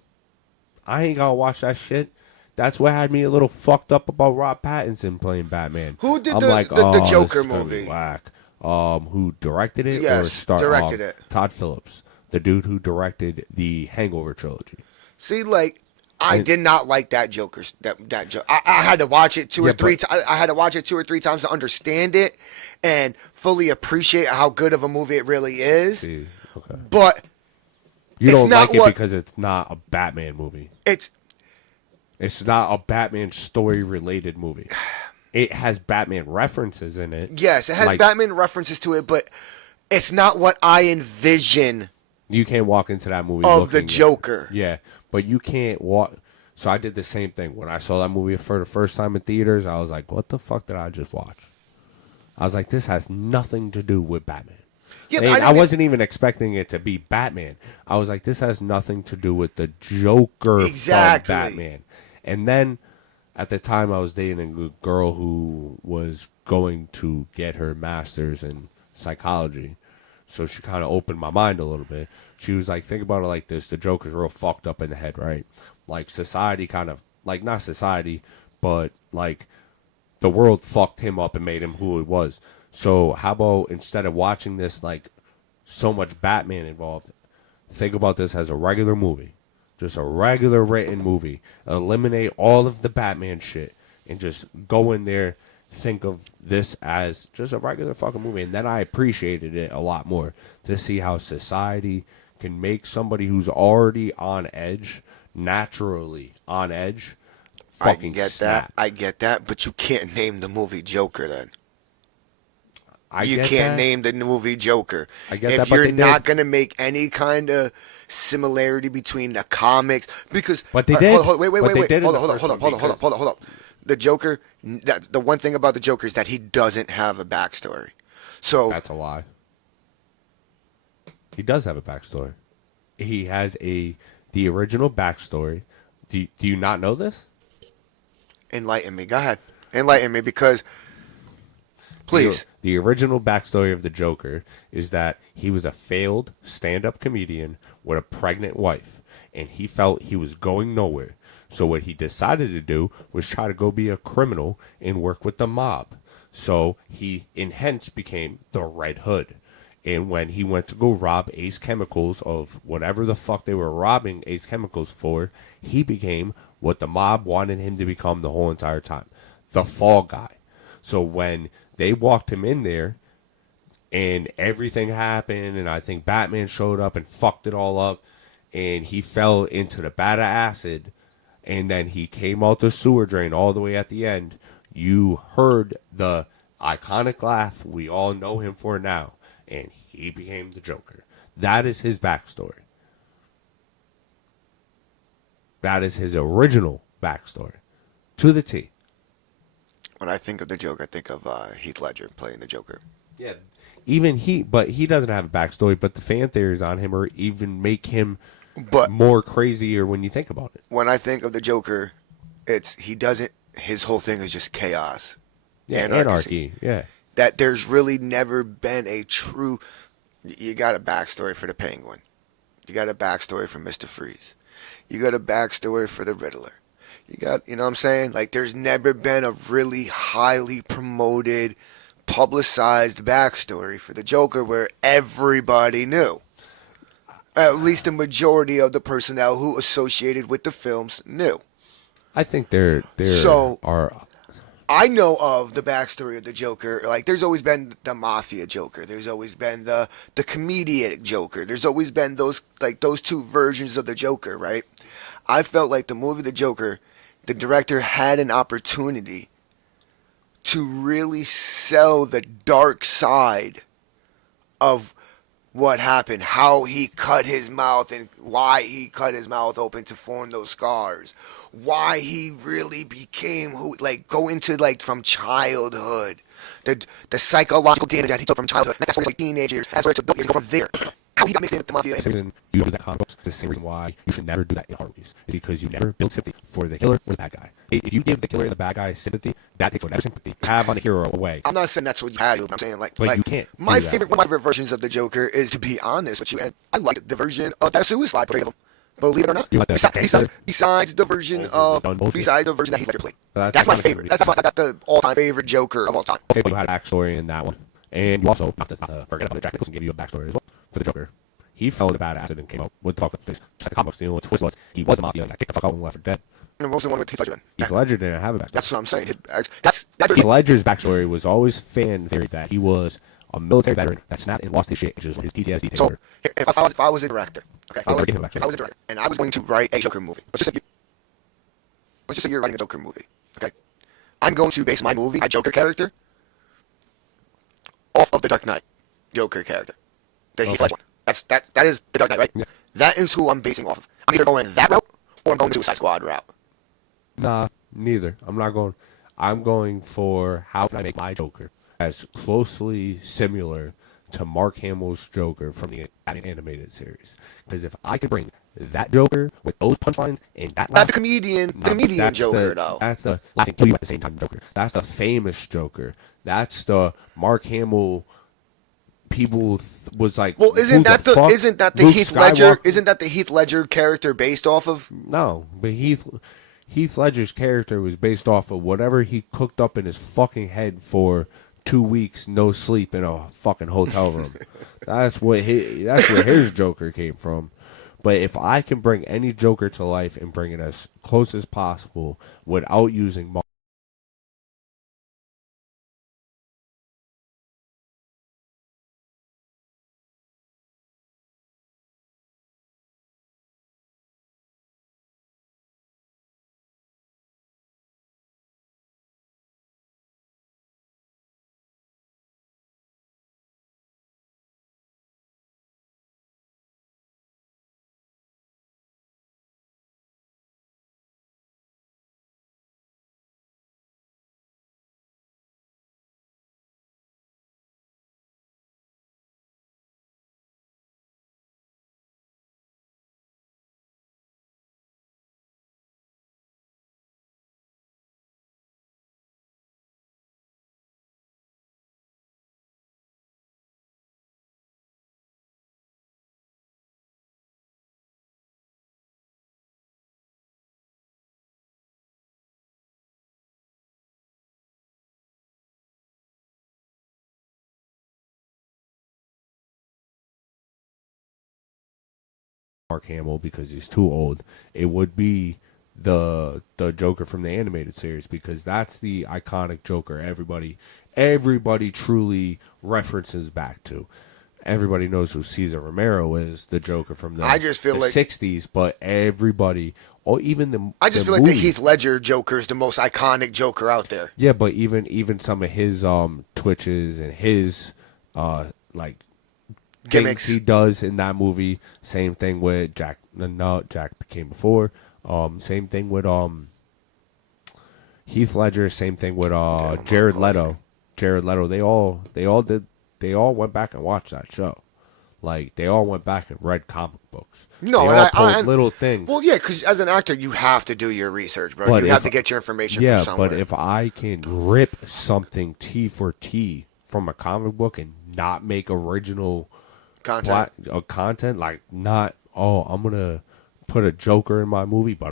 I ain't gonna watch that shit. That's what had me a little fucked up about Rob Pattinson playing Batman. Who did I'm the like, Joker this is gonna be movie? whack. Who directed it? Yes, or directed it. Todd Phillips, the dude who directed the Hangover trilogy. See, like, I did not like that Joker. That Joker. I had to watch it two or three times. I had to watch it 2 or 3 times to understand it and fully appreciate how good of a movie it really is. See, okay. But You it's don't not like it what- because it's not a Batman movie. it's It's not a Batman story related movie. It has Batman references in it. yes, it has Like, Batman references to it, but it's not what I envision You can't walk into that movie of the looking at- Joker. Yeah, but you can't walk. So I did the same thing when I saw that movie for the first time in theaters. I was like, "What the fuck did I just watch?" I was like, "This has nothing to do with Batman." Yeah, And I didn't- wasn't even expecting it to be Batman. I was like, "This has nothing to do with the Joker Exactly. from Batman." And then at the time, I was dating a girl who was going to get her master's in psychology. So she kind of opened my mind a little bit. She was like, think about it like this. The Joker's real fucked up in the head, right? Like, society kind of, like, not society, but, like, the world fucked him up and made him who he was. So how about instead of watching this, like, so much Batman involved, think about this as a regular movie. Just a regular written movie. Eliminate all of the Batman shit and just go in there, think of this as just a regular fucking movie. And then I appreciated it a lot more to see how society can make somebody who's already on edge, naturally on edge, fucking I get snap. that. I get that, but you can't name the movie Joker then. You get can't that. name the movie Joker. I get if that, but you're they did. not going to make any kind of similarity between the comics, because But they all right, did. Wait, But they did in hold the on, first one hold on. The Joker. The one thing about the Joker is that he doesn't have a backstory. So That's a lie. He does have a backstory. He has the original backstory. Do you not know this? enlighten me. Go ahead, enlighten me, because please. The original backstory of the Joker is that he was a failed stand-up comedian with a pregnant wife, and he felt he was going nowhere. So what he decided to do was try to go be a criminal and work with the mob. So he, and hence, became the Red Hood. And when he went to go rob Ace Chemicals of whatever the fuck they were robbing Ace Chemicals for, he became what the mob wanted him to become the whole entire time, the Fall Guy. So when they walked him in there and everything happened, and I think Batman showed up and fucked it all up, and he fell into the vat of acid, and then he came out the sewer drain all the way at the end, you heard the iconic laugh we all know him for now, and he became the Joker. That is his backstory. That is his original backstory. To the T. When I think of the Joker, I think of Heath Ledger playing the Joker. Yeah. But he doesn't have a backstory, but the fan theories on him are even make him But more crazier when you think about it. when I think of the Joker, he doesn't. His whole thing is just chaos. Yeah, anarchy. Yeah. That there's really never been a true. You got a backstory for the Penguin. You got a backstory for Mr. Freeze. You got a backstory for the Riddler. You got, you know what I'm saying? Like, there's never been a really highly promoted, publicized backstory for the Joker where everybody knew. At least the majority of the personnel who associated with the films knew. I think there So- are. I know of the backstory of the Joker. Like, there's always been the mafia Joker. There's always been the comedic Joker. There's always been those two versions of the Joker, right? I felt like the movie The Joker, the director had an opportunity to really sell the dark side of what happened, how he cut his mouth and why he cut his mouth open to form those scars, why he really became who, like, go into, like, from childhood, the psychological damage that he took from childhood. That's why he's like teenagers. That's why it's adult years. Go from there. How he got mixed in with the mafia. The same reason you don't do that in comic books. It's the same reason why you should never do that in horror movies. It's because you never build sympathy for the killer or the bad guy. If you give the killer and the bad guy sympathy, that takes whatever sympathy you have on the hero away. I'm not saying that's what you had to do, but I'm saying, like, But you can't do my that. favorite, one of my favorite versions of the Joker is, to be honest with you, and I like the version of that Suicide portrayal of him. Believe it or not. You like that Besides the version that Heath Ledger played. That's That's my my favorite. favorite. That's the all-time favorite Joker of all time. Okay, but you had a backstory in that one. And you also, not to forget about it, Jack Nicholson gave you a backstory as well for the Joker. He fell in a bad acid and came out with the fucked up face. Just like the comic books, the twist was he was a mafia and got kicked the fuck out and left for dead. And what was the one with Heath Ledger then? Heath Ledger didn't have a backstory. That's what I'm saying. That's Heath Ledger's backstory was always fan theory that he was a military veteran that snapped and lost his shit, which is his PTSD takeover. So, if I was a director, okay, if I was Yeah, a director, and I was going to write a Joker movie, let's just say you're writing a Joker movie, okay? I'm going to base my movie, my Joker character, off of the Dark Knight Joker character, the Heath Ledger one. That is the Dark Knight, right? Yeah. That is who I'm basing off of. I'm either going that route or I'm going the Suicide Squad route. Nah, neither. I'm going for how can I make my Joker as closely similar to Mark Hamill's Joker from the animated series. Because if I could bring that Joker with those punchlines and that Not the comedian Joker, though. That's the laughing kill you at the same time Joker. That's the famous Joker. That's the Mark Hamill. People was like, Well, isn't that the Luke Heath Ledger? Skywalker? Isn't that the Heath Ledger character based off of? No, but Heath Ledger's character was based off of whatever he cooked up in his fucking head for 2 weeks, no sleep in a fucking hotel room. That's where his Joker came from. But if I can bring any Joker to life and bring it as close as possible without using Mark Hamill because he's too old, it would be the Joker from the animated series because that's the iconic Joker everybody truly references back to. Everybody knows who Cesar Romero is, the Joker from the, I just feel the like 60s, but everybody, or even the I just the feel like the movies- Heath Ledger Joker is the most iconic Joker out there. Yeah, but even some of his twitches and his like Gimmicks. things he does in that movie. Same thing with Jack. No, Jack came before. Same thing with Heath Ledger. Same thing with Jared Leto. Jared Leto. They all went back and watched that show. Like they all went back and read comic books. No, they and all I pulled little things. Well, yeah, because as an actor, you have to do your research, bro. But You have if- to get your information Yeah, from somewhere. but if I can rip something T for T from a comic book and not make original content, like not, I'm gonna put a Joker in my movie, but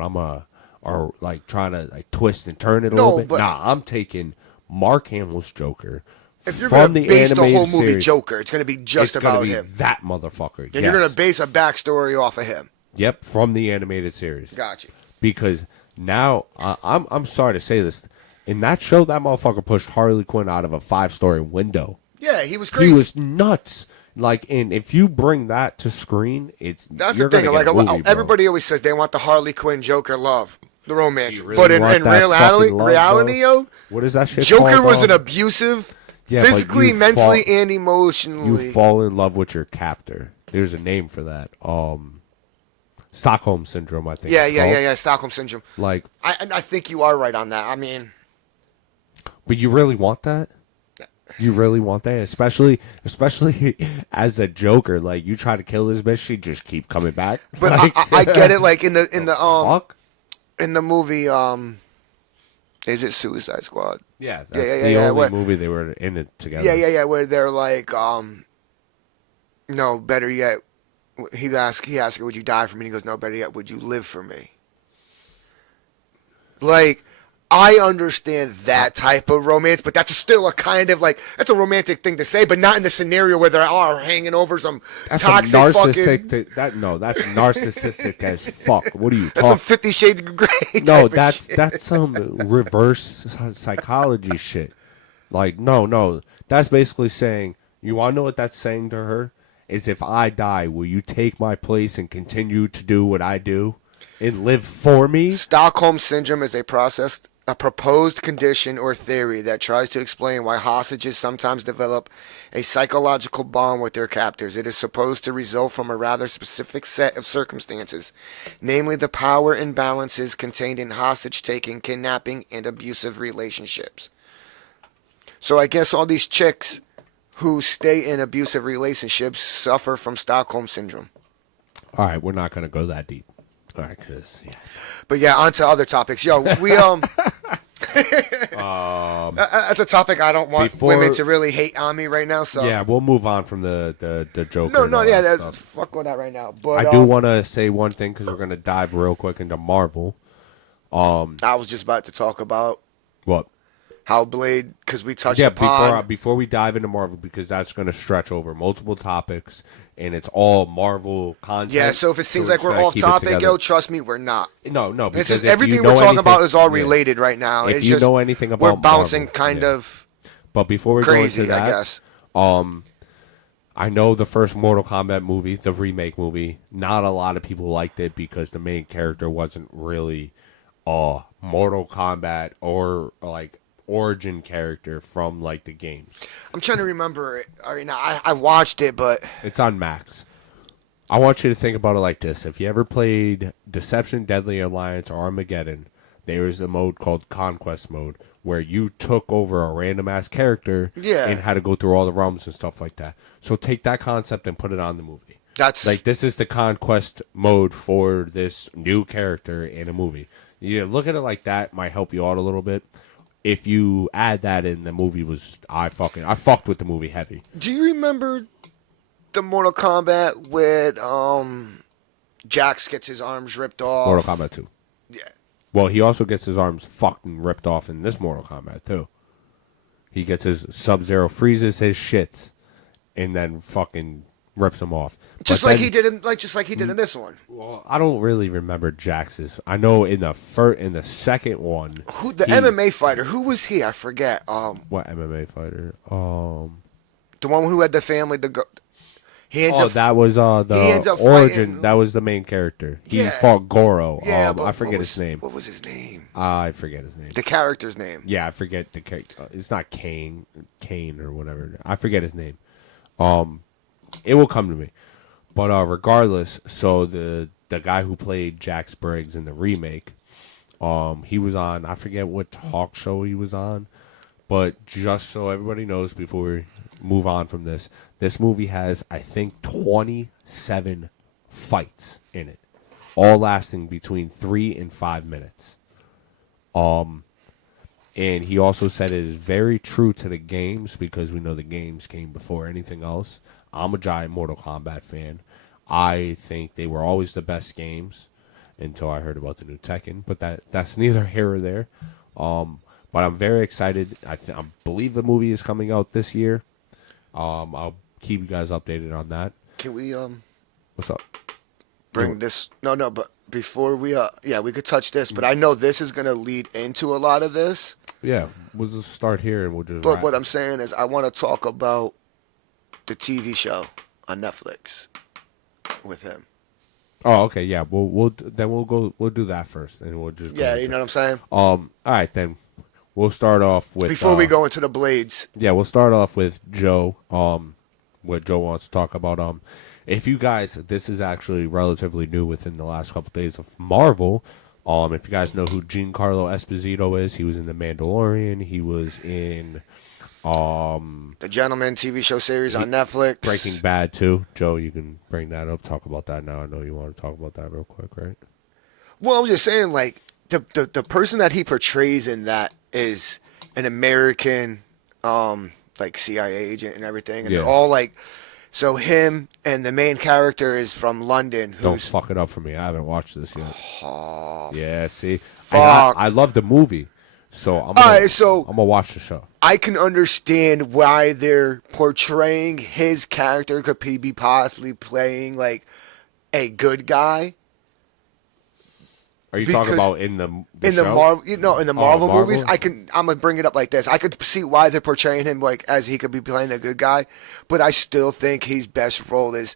or like trying to like twist and turn it a little bit. but- Nah, I'm taking Mark Hamill's Joker if you're from going to the base the animated whole movie series. Joker, it's going to be just It's gonna about be him. that motherfucker. And yes. you're going to base a backstory off of him. Yep, from the animated series. Got you. Because now I'm sorry to say this, in that show, that motherfucker pushed Harley Quinn out of a 5-story window. Yeah, he was crazy. He was nuts. Like, and if you bring that to screen, That's you're the thing. gonna Like get a movie, bro. everybody always says they want the Harley Quinn Joker love, the romance. You really But in want that fucking love, reality, bro? yo, What is that shit Joker called, was an dog? abusive, Yeah, but physically, you mentally, fall- and you emotionally. fall in love with your captor. There's a name for that. Stockholm syndrome, I think. Yeah, it's yeah, called. yeah, yeah. Stockholm syndrome. Like, I think you are right on that. I mean, but you really want that? You really want that, especially as a Joker. Like, you try to kill this bitch, she just keep coming back. but Like, I get it. Like in the fuck. in the movie is it Suicide Squad? Yeah, that's yeah, the yeah, only where- movie they were in it together. Yeah, where they're like no, better yet, he asked her, would you die for me? And he goes, no, better yet, would you live for me? Like, I understand that type of romance, but that's still a kind of like, that's a romantic thing to say, but not in the scenario where they are hanging over some That's toxic some fucking. narcissistic. That's narcissistic as fuck. What are you That's some talking? 50 Shades of Grey. No, type of that's shit. that's some reverse psychology shit. Like, no, that's basically saying, you want to know what that's saying to her? Is if I die, will you take my place and continue to do what I do and live for me? Stockholm Syndrome is a proposed condition or theory that tries to explain why hostages sometimes develop a psychological bond with their captors. It is supposed to result from a rather specific set of circumstances, namely the power imbalances contained in hostage-taking, kidnapping, and abusive relationships. So I guess all these chicks who stay in abusive relationships suffer from Stockholm Syndrome. All right, we're not gonna go that deep. All right, because yeah. But yeah, on to other topics. Yo, we that's a topic I don't want Before- women to really hate on me right now. So Yeah, we'll move on from the Joker. no, and no, all yeah, that that's, stuff. fuck with that right now. But I do want to say one thing because we're gonna dive real quick into Marvel. I was just about to talk about What? how Blade, because we touched Yeah, upon. before we dive into Marvel, because that's going to stretch over multiple topics, and it's all Marvel content. Yeah, so if it seems we're like we're trying to off keep it topic, together. yo, trust me, we're not. No, because This is if everything you know we're talking anything- about is all yeah. related right now. If It's you just know anything we're about bouncing Marvel, kind yeah. of But before we crazy, go into that, I guess. I know the first Mortal Kombat movie, the remake movie, not a lot of people liked it because the main character wasn't really a Mortal Kombat or like origin character from like the games. I'm trying to remember it. All right, now I watched it, but It's on Max. I want you to think about it like this. If you ever played Deception, Deadly Alliance, or Armageddon, there is a mode called Conquest Mode where you took over a random-ass character Yeah. and had to go through all the realms and stuff like that. So take that concept and put it on the movie. that's Like, this is the Conquest Mode for this new character in a movie. You look at it like that, might help you out a little bit. If you add that in, the movie was... I fucked with the movie heavy. Do you remember the Mortal Kombat with Jax gets his arms ripped off? Mortal Kombat 2. Yeah. Well, he also gets his arms fucking ripped off in this Mortal Kombat too. He gets his Sub-Zero, freezes his shits, and then fucking rips him off. Just But like then- he did in this one. Well, I don't really remember Jax's. I know in the second one. Who the he- MMA fighter? Who was he? I forget. What MMA fighter? The one who had the family. He ends up. That was he ends the up origin. fighting- That was the main character. He Yeah. fought Goro. Yeah, but I forget what his name. What was his name? I forget his name. The character's name. Yeah, I forget the character. It's not Kane or whatever. I forget his name. It will come to me. But regardless, so the guy who played Jax Briggs in the remake, he was on, I forget what talk show he was on, but just so everybody knows before we move on from this movie has, I think, 27 fights in it, all lasting between 3 and 5 minutes. And he also said it is very true to the games because we know the games came before anything else. I'm a giant Mortal Kombat fan. I think they were always the best games until I heard about the new Tekken, but that's neither here or there. But I'm very excited. I believe the movie is coming out this year. I'll keep you guys updated on that. Can we What's up? bring this? No, but before we we could touch this, but I know this is gonna lead into a lot of this. Yeah, we'll just start here and we'll just. But wrap. what I'm saying is, I want to talk about the TV show on Netflix with him. Oh, okay, yeah. We'll do that first, and we'll just. go Yeah, into you know what I'm saying. All right, then we'll start off with Before we go into the Blades. Yeah, we'll start off with Joe. What Joe wants to talk about. If you guys, this is actually relatively new within the last couple days of Marvel. If you guys know who Giancarlo Esposito is, he was in The Mandalorian. He was in The Gentleman TV show series on Netflix. Breaking Bad too. Joe, you can bring that up. Talk about that now. I know you want to talk about that real quick, right? Well, I'm just saying, like, the person that he portrays in that is an American, like, CIA agent and everything. And Yeah. they're all, like, so him and the main character is from London. Don't fuck it up for me. I haven't watched this yet. Yeah, see? Fuck. I love the movie. So I'm Alright, so going to watch the show. I can understand why they're portraying his character could be possibly playing, like, a good guy. Are you Because talking about in the In the show? Marvel, in the Marvel Marvel? movies, I'm gonna bring it up like this. I could see why they're portraying him like as he could be playing a good guy, but I still think his best role is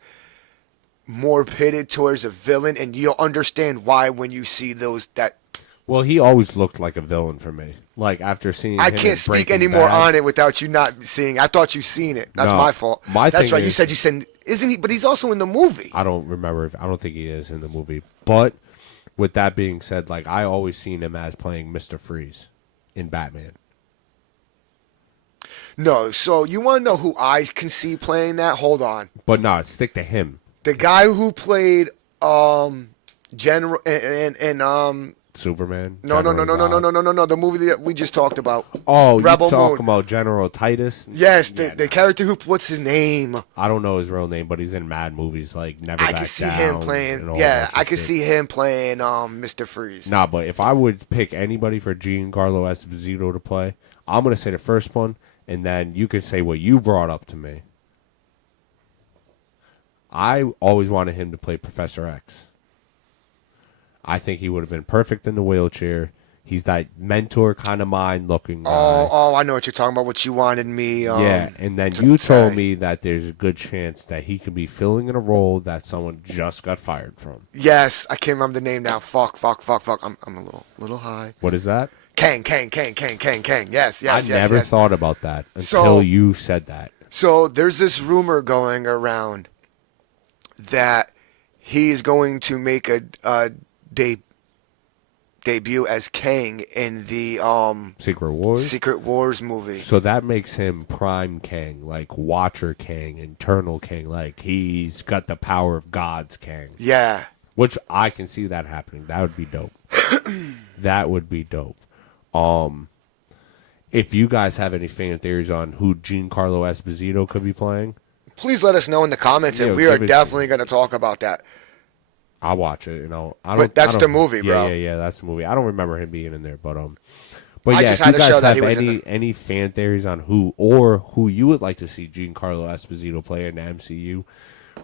more pitted towards a villain, and you'll understand why when you see those. That Well, he always looked like a villain for me. Like after seeing, I him can't in speak Breaking anymore Bad, on it without you not seeing. I thought you've seen it. That's No, my fault. my That's thing right. is- You said isn't he? But he's also in the movie. I don't remember. I don't think he is in the movie. But with that being said, like I always seen him as playing Mr. Freeze in Batman. No. So you want to know who I can see playing that? Hold on. But no, stick to him. The guy who played General and Superman. No, General Zod. no. The movie that we just talked about. Oh, Rebel you talking Moon. about General Titus? Yes, Yeah, the character who, what's his name? I don't know his real name, but he's in mad movies like Never I Back can see Down him and playing. all Yeah, that I can shit. see him playing Mr. Freeze. Nah, but if I would pick anybody for Giancarlo Esposito to play, I'm gonna say the first one, and then you could say what you brought up to me. I always wanted him to play Professor X. I think he would have been perfect in the wheelchair. He's that mentor kind of mind looking guy. Oh, I know what you're talking about. What you wanted me. Yeah, and then to you told say. me that there's a good chance that he could be filling in a role that someone just got fired from. Yes, I can't remember the name now. Fuck. I'm a little high. What is that? Kang. Yes. I never yes. thought about that until So- you said that. So there's this rumor going around that he's going to make a debut as Kang in the Secret Wars? Secret Wars movie. So that makes him Prime Kang, like Watcher Kang, Internal Kang, like he's got the power of God's Kang. Yeah. Which I can see that happening. That would be dope. That would be dope. If you guys have any fan theories on who Giancarlo Esposito could be playing, Please let us know in the comments, and Yeah, we are give it- definitely going to talk about that. I'll watch it. You know, I don't. But that's I don't- the movie, bro. Yeah, that's the movie. I don't remember him being in there, but I yeah, just if had you to show guys that have he was in any fan theories on who you would like to see Giancarlo Esposito play in the MCU,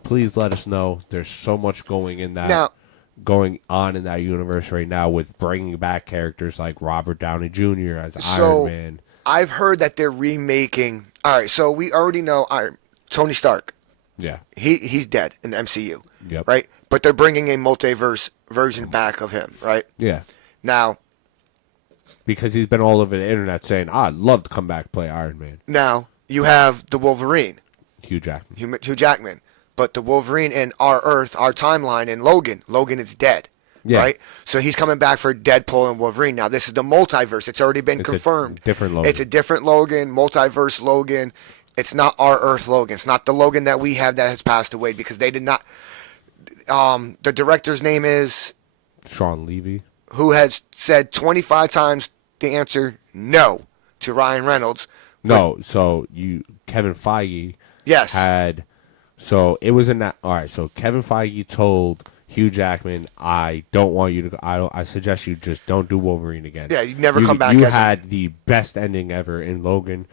please let us know. There's so much going on in that universe right now with bringing back characters like Robert Downey Jr. as So- Iron Man. I've heard that they're remaking. All right, so we already know Tony Stark. Yeah. He's dead in the MCU, Yep. right? But they're bringing a multiverse version back of him, right? Yeah. Now, Because he's been all over the internet saying, I'd love to come back play Iron Man. you have the Wolverine, Hugh Jackman. Hugh Jackman, but the Wolverine in our Earth, our timeline, in Logan is dead. Yeah. Right? So he's coming back for Deadpool and Wolverine. Now, this is the multiverse. It's already been It's a confirmed. different Logan. It's a different Logan, multiverse Logan. It's not our Earth Logan. It's not the Logan that we have that has passed away because they did not. The director's name is, Sean Levy. who has said 25 times the answer no to Ryan Reynolds. No, so Kevin Feige Yes. so it was in that. All right, so Kevin Feige told Hugh Jackman, I don't want you to. I suggest you just don't do Wolverine again. Yeah, you never come back You as him. had the best ending ever in Logan.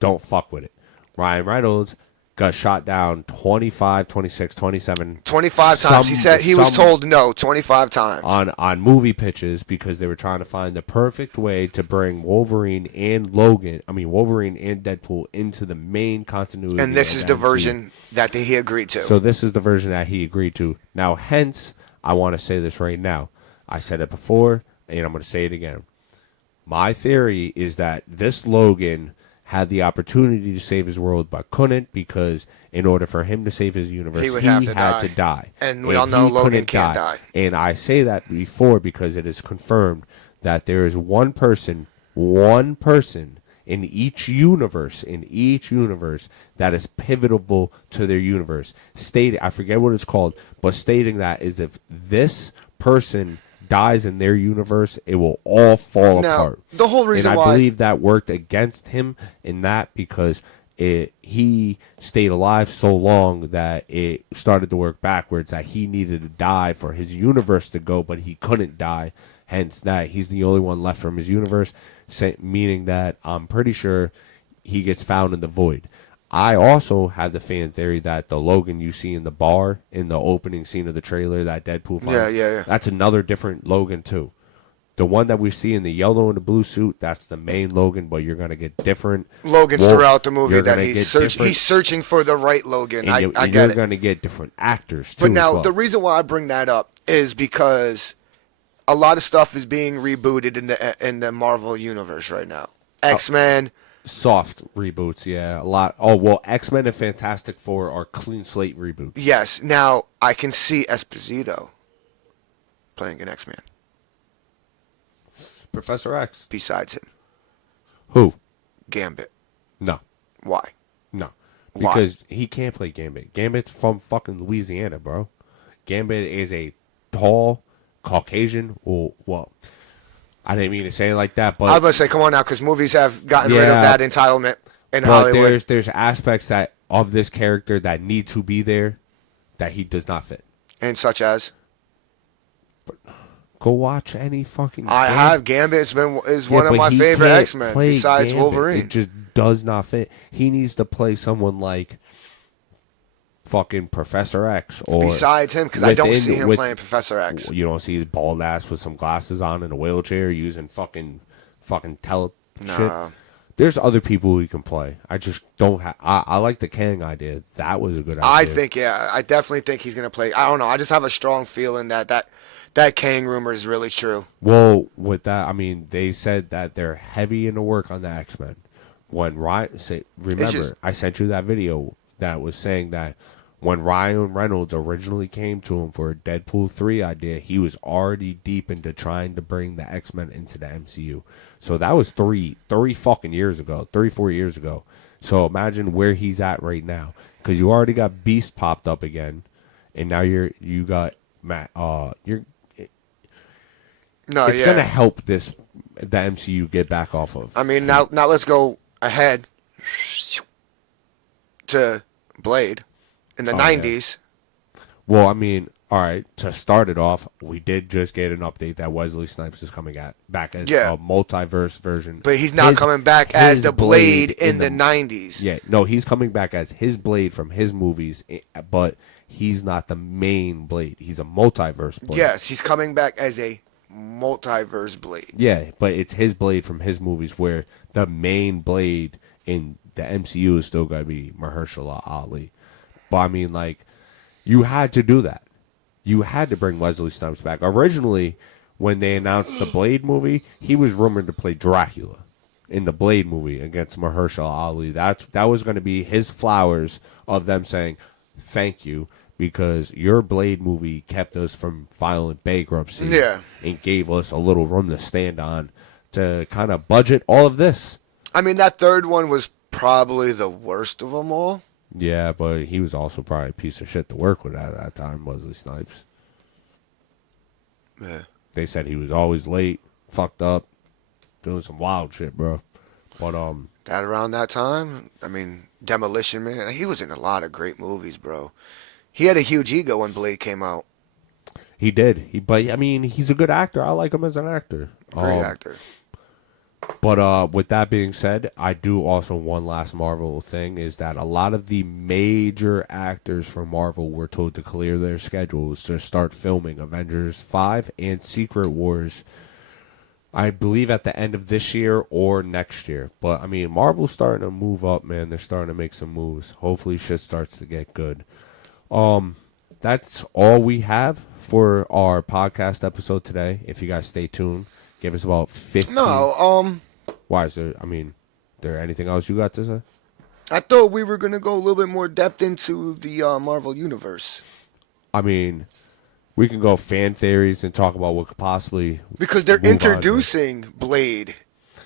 Don't fuck with it. Ryan Reynolds got shot down 25, 26, 27. 25 times. He said he was told no 25 times. on movie pitches because they were trying to find the perfect way to bring Wolverine and Wolverine and Deadpool into the main continuity. And this of is the MCU. version that he agreed to. So this is the version that he agreed to. Now, hence, I want to say this right now. I said it before, and I'm going to say it again. My theory is that this Logan had the opportunity to save his world but couldn't, because in order for him to save his universe, He would he have to had die. to die. And we all know he Logan couldn't can't die. And I say that before because it is confirmed that there is one person in each universe, that is pivotal to their universe. Stating, I forget what it's called, but stating that is if this person dies in their universe, it will all fall Now, apart. the whole reason and I why- believe that worked against him in that because he stayed alive so long that it started to work backwards, that he needed to die for his universe to go, but he couldn't die. Hence that he's the only one left from his universe, meaning that I'm pretty sure he gets found in the void. I also have the fan theory that the Logan you see in the bar in the opening scene of the trailer that Deadpool finds, Yeah. that's another different Logan too. The one that we see in the yellow and the blue suit, that's the main Logan, but you're going to get different Logans Wolf- throughout the movie you're that gonna get different- he's searching for the right Logan. and I you're get it. going to get different actors too. But as now, well. the reason why I bring that up is because a lot of stuff is being rebooted in the Marvel universe right now. X-Men. Soft reboots, yeah, a lot. Oh well, X-Men and Fantastic Four are clean slate reboots. Yes. Now I can see Esposito playing an X-Man Professor X. besides him. Who? Gambit. No, Why? no, Why? because he can't play Gambit. Gambit's from fucking Louisiana, bro. Gambit is a tall Caucasian. Well, I didn't mean to say it like that, but I was about to say, come on now, because movies have gotten rid of Yeah. that entitlement in but Hollywood. there's aspects that of this character that need to be there that he does not fit. And such as Go watch any fucking. I Gambit. have Gambit. Is one Yeah, of but my he favorite can't X-Men play besides Gambit. Wolverine. It just does not fit. He needs to play someone like fucking Professor X or Besides him, because I don't within- see him with- playing Professor X. You don't see his bald ass with some glasses on in a wheelchair using fucking tele Nah. shit. There's other people who he can play. I just don't have. I like the Kang idea. That was a good idea. I think, yeah, I definitely think he's gonna play. I don't know. I just have a strong feeling that Kang rumor is really true. Well, with that, I mean, they said that they're heavy into work on the X-Men. When Ryan, remember, I sent you that video that was saying that when Ryan Reynolds originally came to him for a Deadpool 3 idea, he was already deep into trying to bring the X-Men into the MCU. So that was three fucking years ago, 4 years ago. So imagine where he's at right now, because you already got Beast popped up again, and now you got Matt. No, It's yeah. gonna help the MCU get back off of. I mean, now let's go ahead to Blade in the Oh, 90s. Well, I mean, all right. To start it off, we did just get an update that Wesley Snipes is coming back as Yeah. a multiverse version. But he's not coming back as his the Blade in the 90s. Yeah, no, he's coming back as his Blade from his movies, but he's not the main Blade. He's a multiverse Blade. Yes, he's coming back as a multiverse Blade. Yeah, but it's his Blade from his movies, where the main Blade in the MCU is still going to be Mahershala Ali. But I mean, like, you had to do that. You had to bring Wesley Snipes back. Originally, when they announced the Blade movie, he was rumored to play Dracula in the Blade movie against Mahershala Ali. That was going to be his flowers of them saying, thank you, because your Blade movie kept us from violent bankruptcy. Yeah. And gave us a little room to stand on to kind of budget all of this. I mean, that third one was probably the worst of them all. Yeah, but he was also probably a piece of shit to work with at that time, Wesley Snipes. Yeah. They said he was always late, fucked up, doing some wild shit, bro. But That around that time, I mean, Demolition Man, he was in a lot of great movies, bro. He had a huge ego when Blade came out. he did. But I mean, he's a good actor. I like him as an actor. Great actor. But with that being said, I do also one last Marvel thing is that a lot of the major actors from Marvel were told to clear their schedules to start filming Avengers 5 and Secret Wars, I believe at the end of this year or next year. But I mean, Marvel's starting to move up, man. They're starting to make some moves. Hopefully shit starts to get good. That's all we have for our podcast episode today. If you guys stay tuned, Give us about 15. No, Why is there? I mean, there anything else you got to say? I thought we were gonna go a little bit more depth into the Marvel universe I mean, we can go fan theories and talk about what could possibly because they're move on to. introducing Blade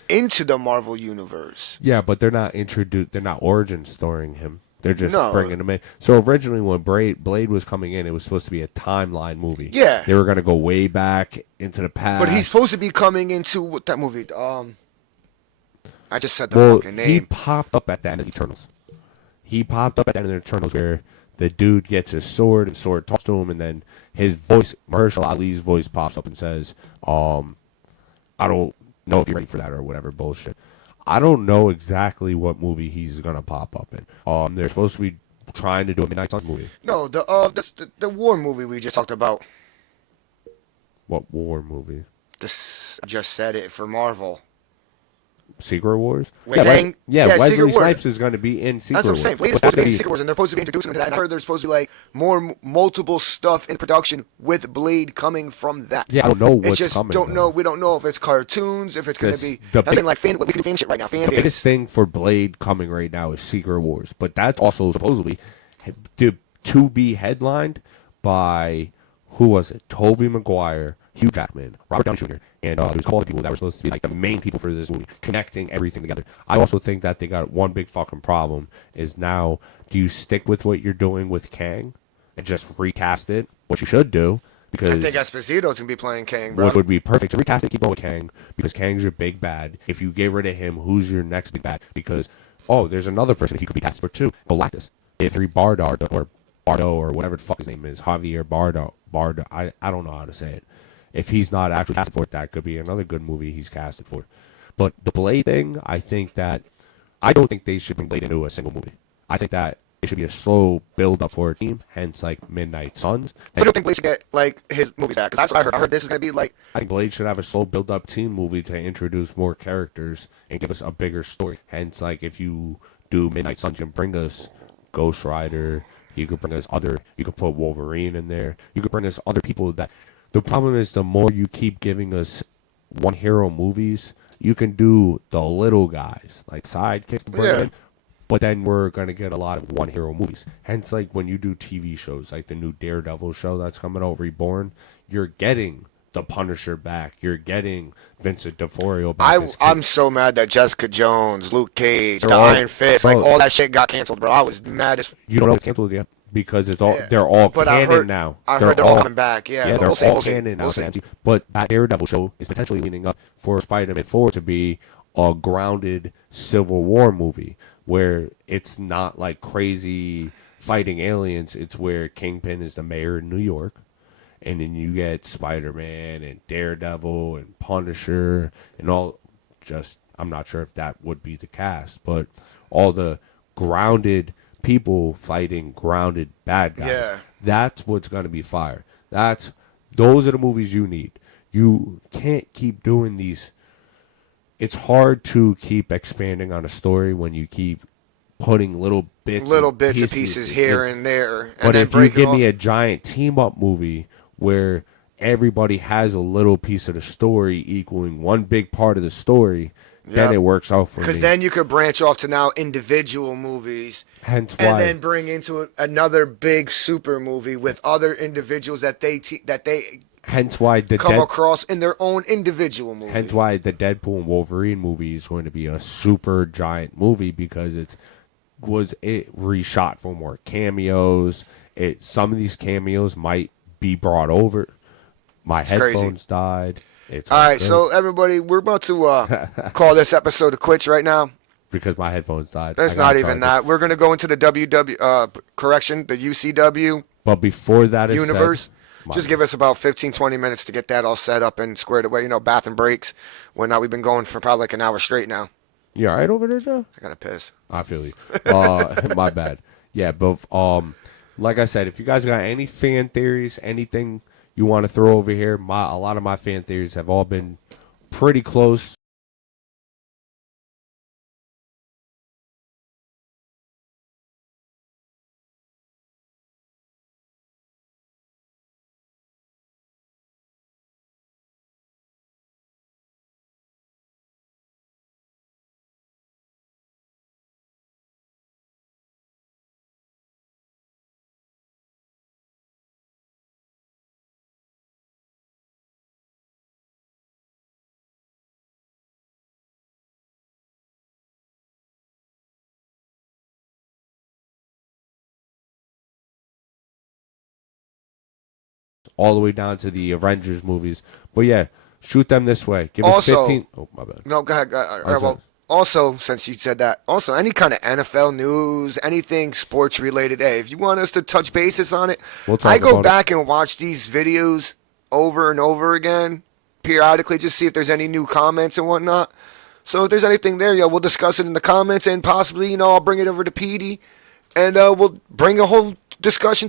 into the Marvel universe. Yeah, but they're not introduced. They're not origin storying him. They're just No. bringing him in. So originally, when Blade was coming in, it was supposed to be a timeline movie. Yeah. They were going to go way back into the past. But he's supposed to be coming into what that movie? I just said the Well, fucking he name. popped up at the end of Eternals. He popped up at the end of Eternals where the dude gets his sword and sword talks to him, and then his voice, Mahershala Ali's voice, pops up and says, "I don't know if you're ready for that or whatever bullshit." I don't know exactly what movie he's gonna pop up in. They're supposed to be trying to do a Midnight Suns movie. No, the war movie we just talked about. What war movie? This I just said it for Marvel. Secret Wars? Wait, yeah, dang. Yeah, Wesley Secret Wars. Snipes is going to be in Secret That's what I'm Wars. saying. Blade is But supposed to that's be in gonna Secret Wars, and they're supposed to be introducing him to that. And I heard there's supposed to be like more multiple stuff in production with Blade coming from that. Yeah, I don't know what's it's just coming, don't though. know. We don't know if it's cartoons, if it's going to This- be. the That's big- like fan. We can do fan shit right now. Fan The biggest days. thing for Blade coming right now is Secret Wars, but that's also supposedly to be headlined by who was it? Tobey Maguire, Hugh Jackman, Robert Downey Jr., and there's a couple other people that were supposed to be like the main people for this movie, connecting everything together. I also think that they got one big fucking problem is now, do you stick with what you're doing with Kang and just recast it? What you should do, because I think Esposito's gonna be playing Kang, bro. what would be perfect to recast it, keep going with Kang, because Kang's your big bad. If you get rid of him, who's your next big bad? Because there's another person he could be cast for too, Galactus. If Bardard or Bardo or whatever the fuck his name is, Javier Bardo, I don't know how to say it. If he's not actually casted for it, that could be another good movie he's casted for. But the Blade thing, I don't think they should bring Blade into a single movie. I think that it should be a slow build up for a team, hence like Midnight Suns. So I don't think Blade should get like his movies back. 'Cause that's what I heard. I heard this is gonna be like. I think Blade should have a slow build up team movie to introduce more characters and give us a bigger story. Hence, like if you do Midnight Suns, you can bring us Ghost Rider. You could bring us you could put Wolverine in there. You could bring us other people that. The problem is the more you keep giving us one hero movies, you can do the little guys, like sidekicks to bring Yeah. in, but then we're going to get a lot of one hero movies. Hence, like when you do TV shows, like the new Daredevil show that's coming out, Reborn, you're getting the Punisher back. You're getting Vincent D'Onofrio back. as I'm King. so mad that Jessica Jones, Luke Cage, They're the all- Iron Fist, like bro. all that shit got canceled, bro. I was mad as. You don't know it's canceled yet because it's all Yeah. they're all But canon now. I heard they're all coming back. Yeah, Yeah, but they're we'll see, all we'll see, canon now. we'll to see. MCU. But that Daredevil show is potentially leaning up for Spider-Man 4 to be a grounded Civil War movie where it's not like crazy fighting aliens. It's where Kingpin is the mayor in New York. And then you get Spider-Man and Daredevil and Punisher and all. I'm not sure if that would be the cast, but all the grounded people fighting grounded bad guys. Yeah. That's what's going to be fire. Those are the movies you need. You can't keep doing these. It's hard to keep expanding on a story when you keep putting little bits Little and bits and pieces here and there, and but then if you break it give off. me a giant team up movie where everybody has a little piece of the story equaling one big part of the story, then Yep. it works out for me. Because then you could branch off to now individual movies, Hence why. and then bring into it another big super movie with other individuals that they Hence why the come across in their own individual movie. Hence why the Deadpool and Wolverine movie is going to be a super giant movie because it reshot for more cameos. Some of these cameos might be brought over. My headphones died. It's All right, so everybody, we're about to call this episode quits right now. because my headphones died. That's I gotta not even charge it. that. We're gonna go into the the UCW But before that is universe. said, Just give us about 15, 20 minutes to get that all set up and squared away. You know, bath and breaks. When we've been going for probably like an hour straight now. You all right over there, Joe? I gotta piss. I feel you. My bad. Yeah, but like I said, if you guys got any fan theories, anything you want to throw over here, a lot of my fan theories have all been pretty close all the way down to the Avengers movies. But yeah, shoot them this way. Give us Also- 15. Oh, my bad. No, go ahead. All right, sorry. well, also, since you said that, also any kind of NFL news, anything sports related. Hey, if you want us to touch bases on it, We'll talk I go about it. back and watch these videos over and over again, periodically, just see if there's any new comments and whatnot. So if there's anything there, we'll discuss it in the comments, and possibly, I'll bring it over to Petey, and we'll bring a whole discussion to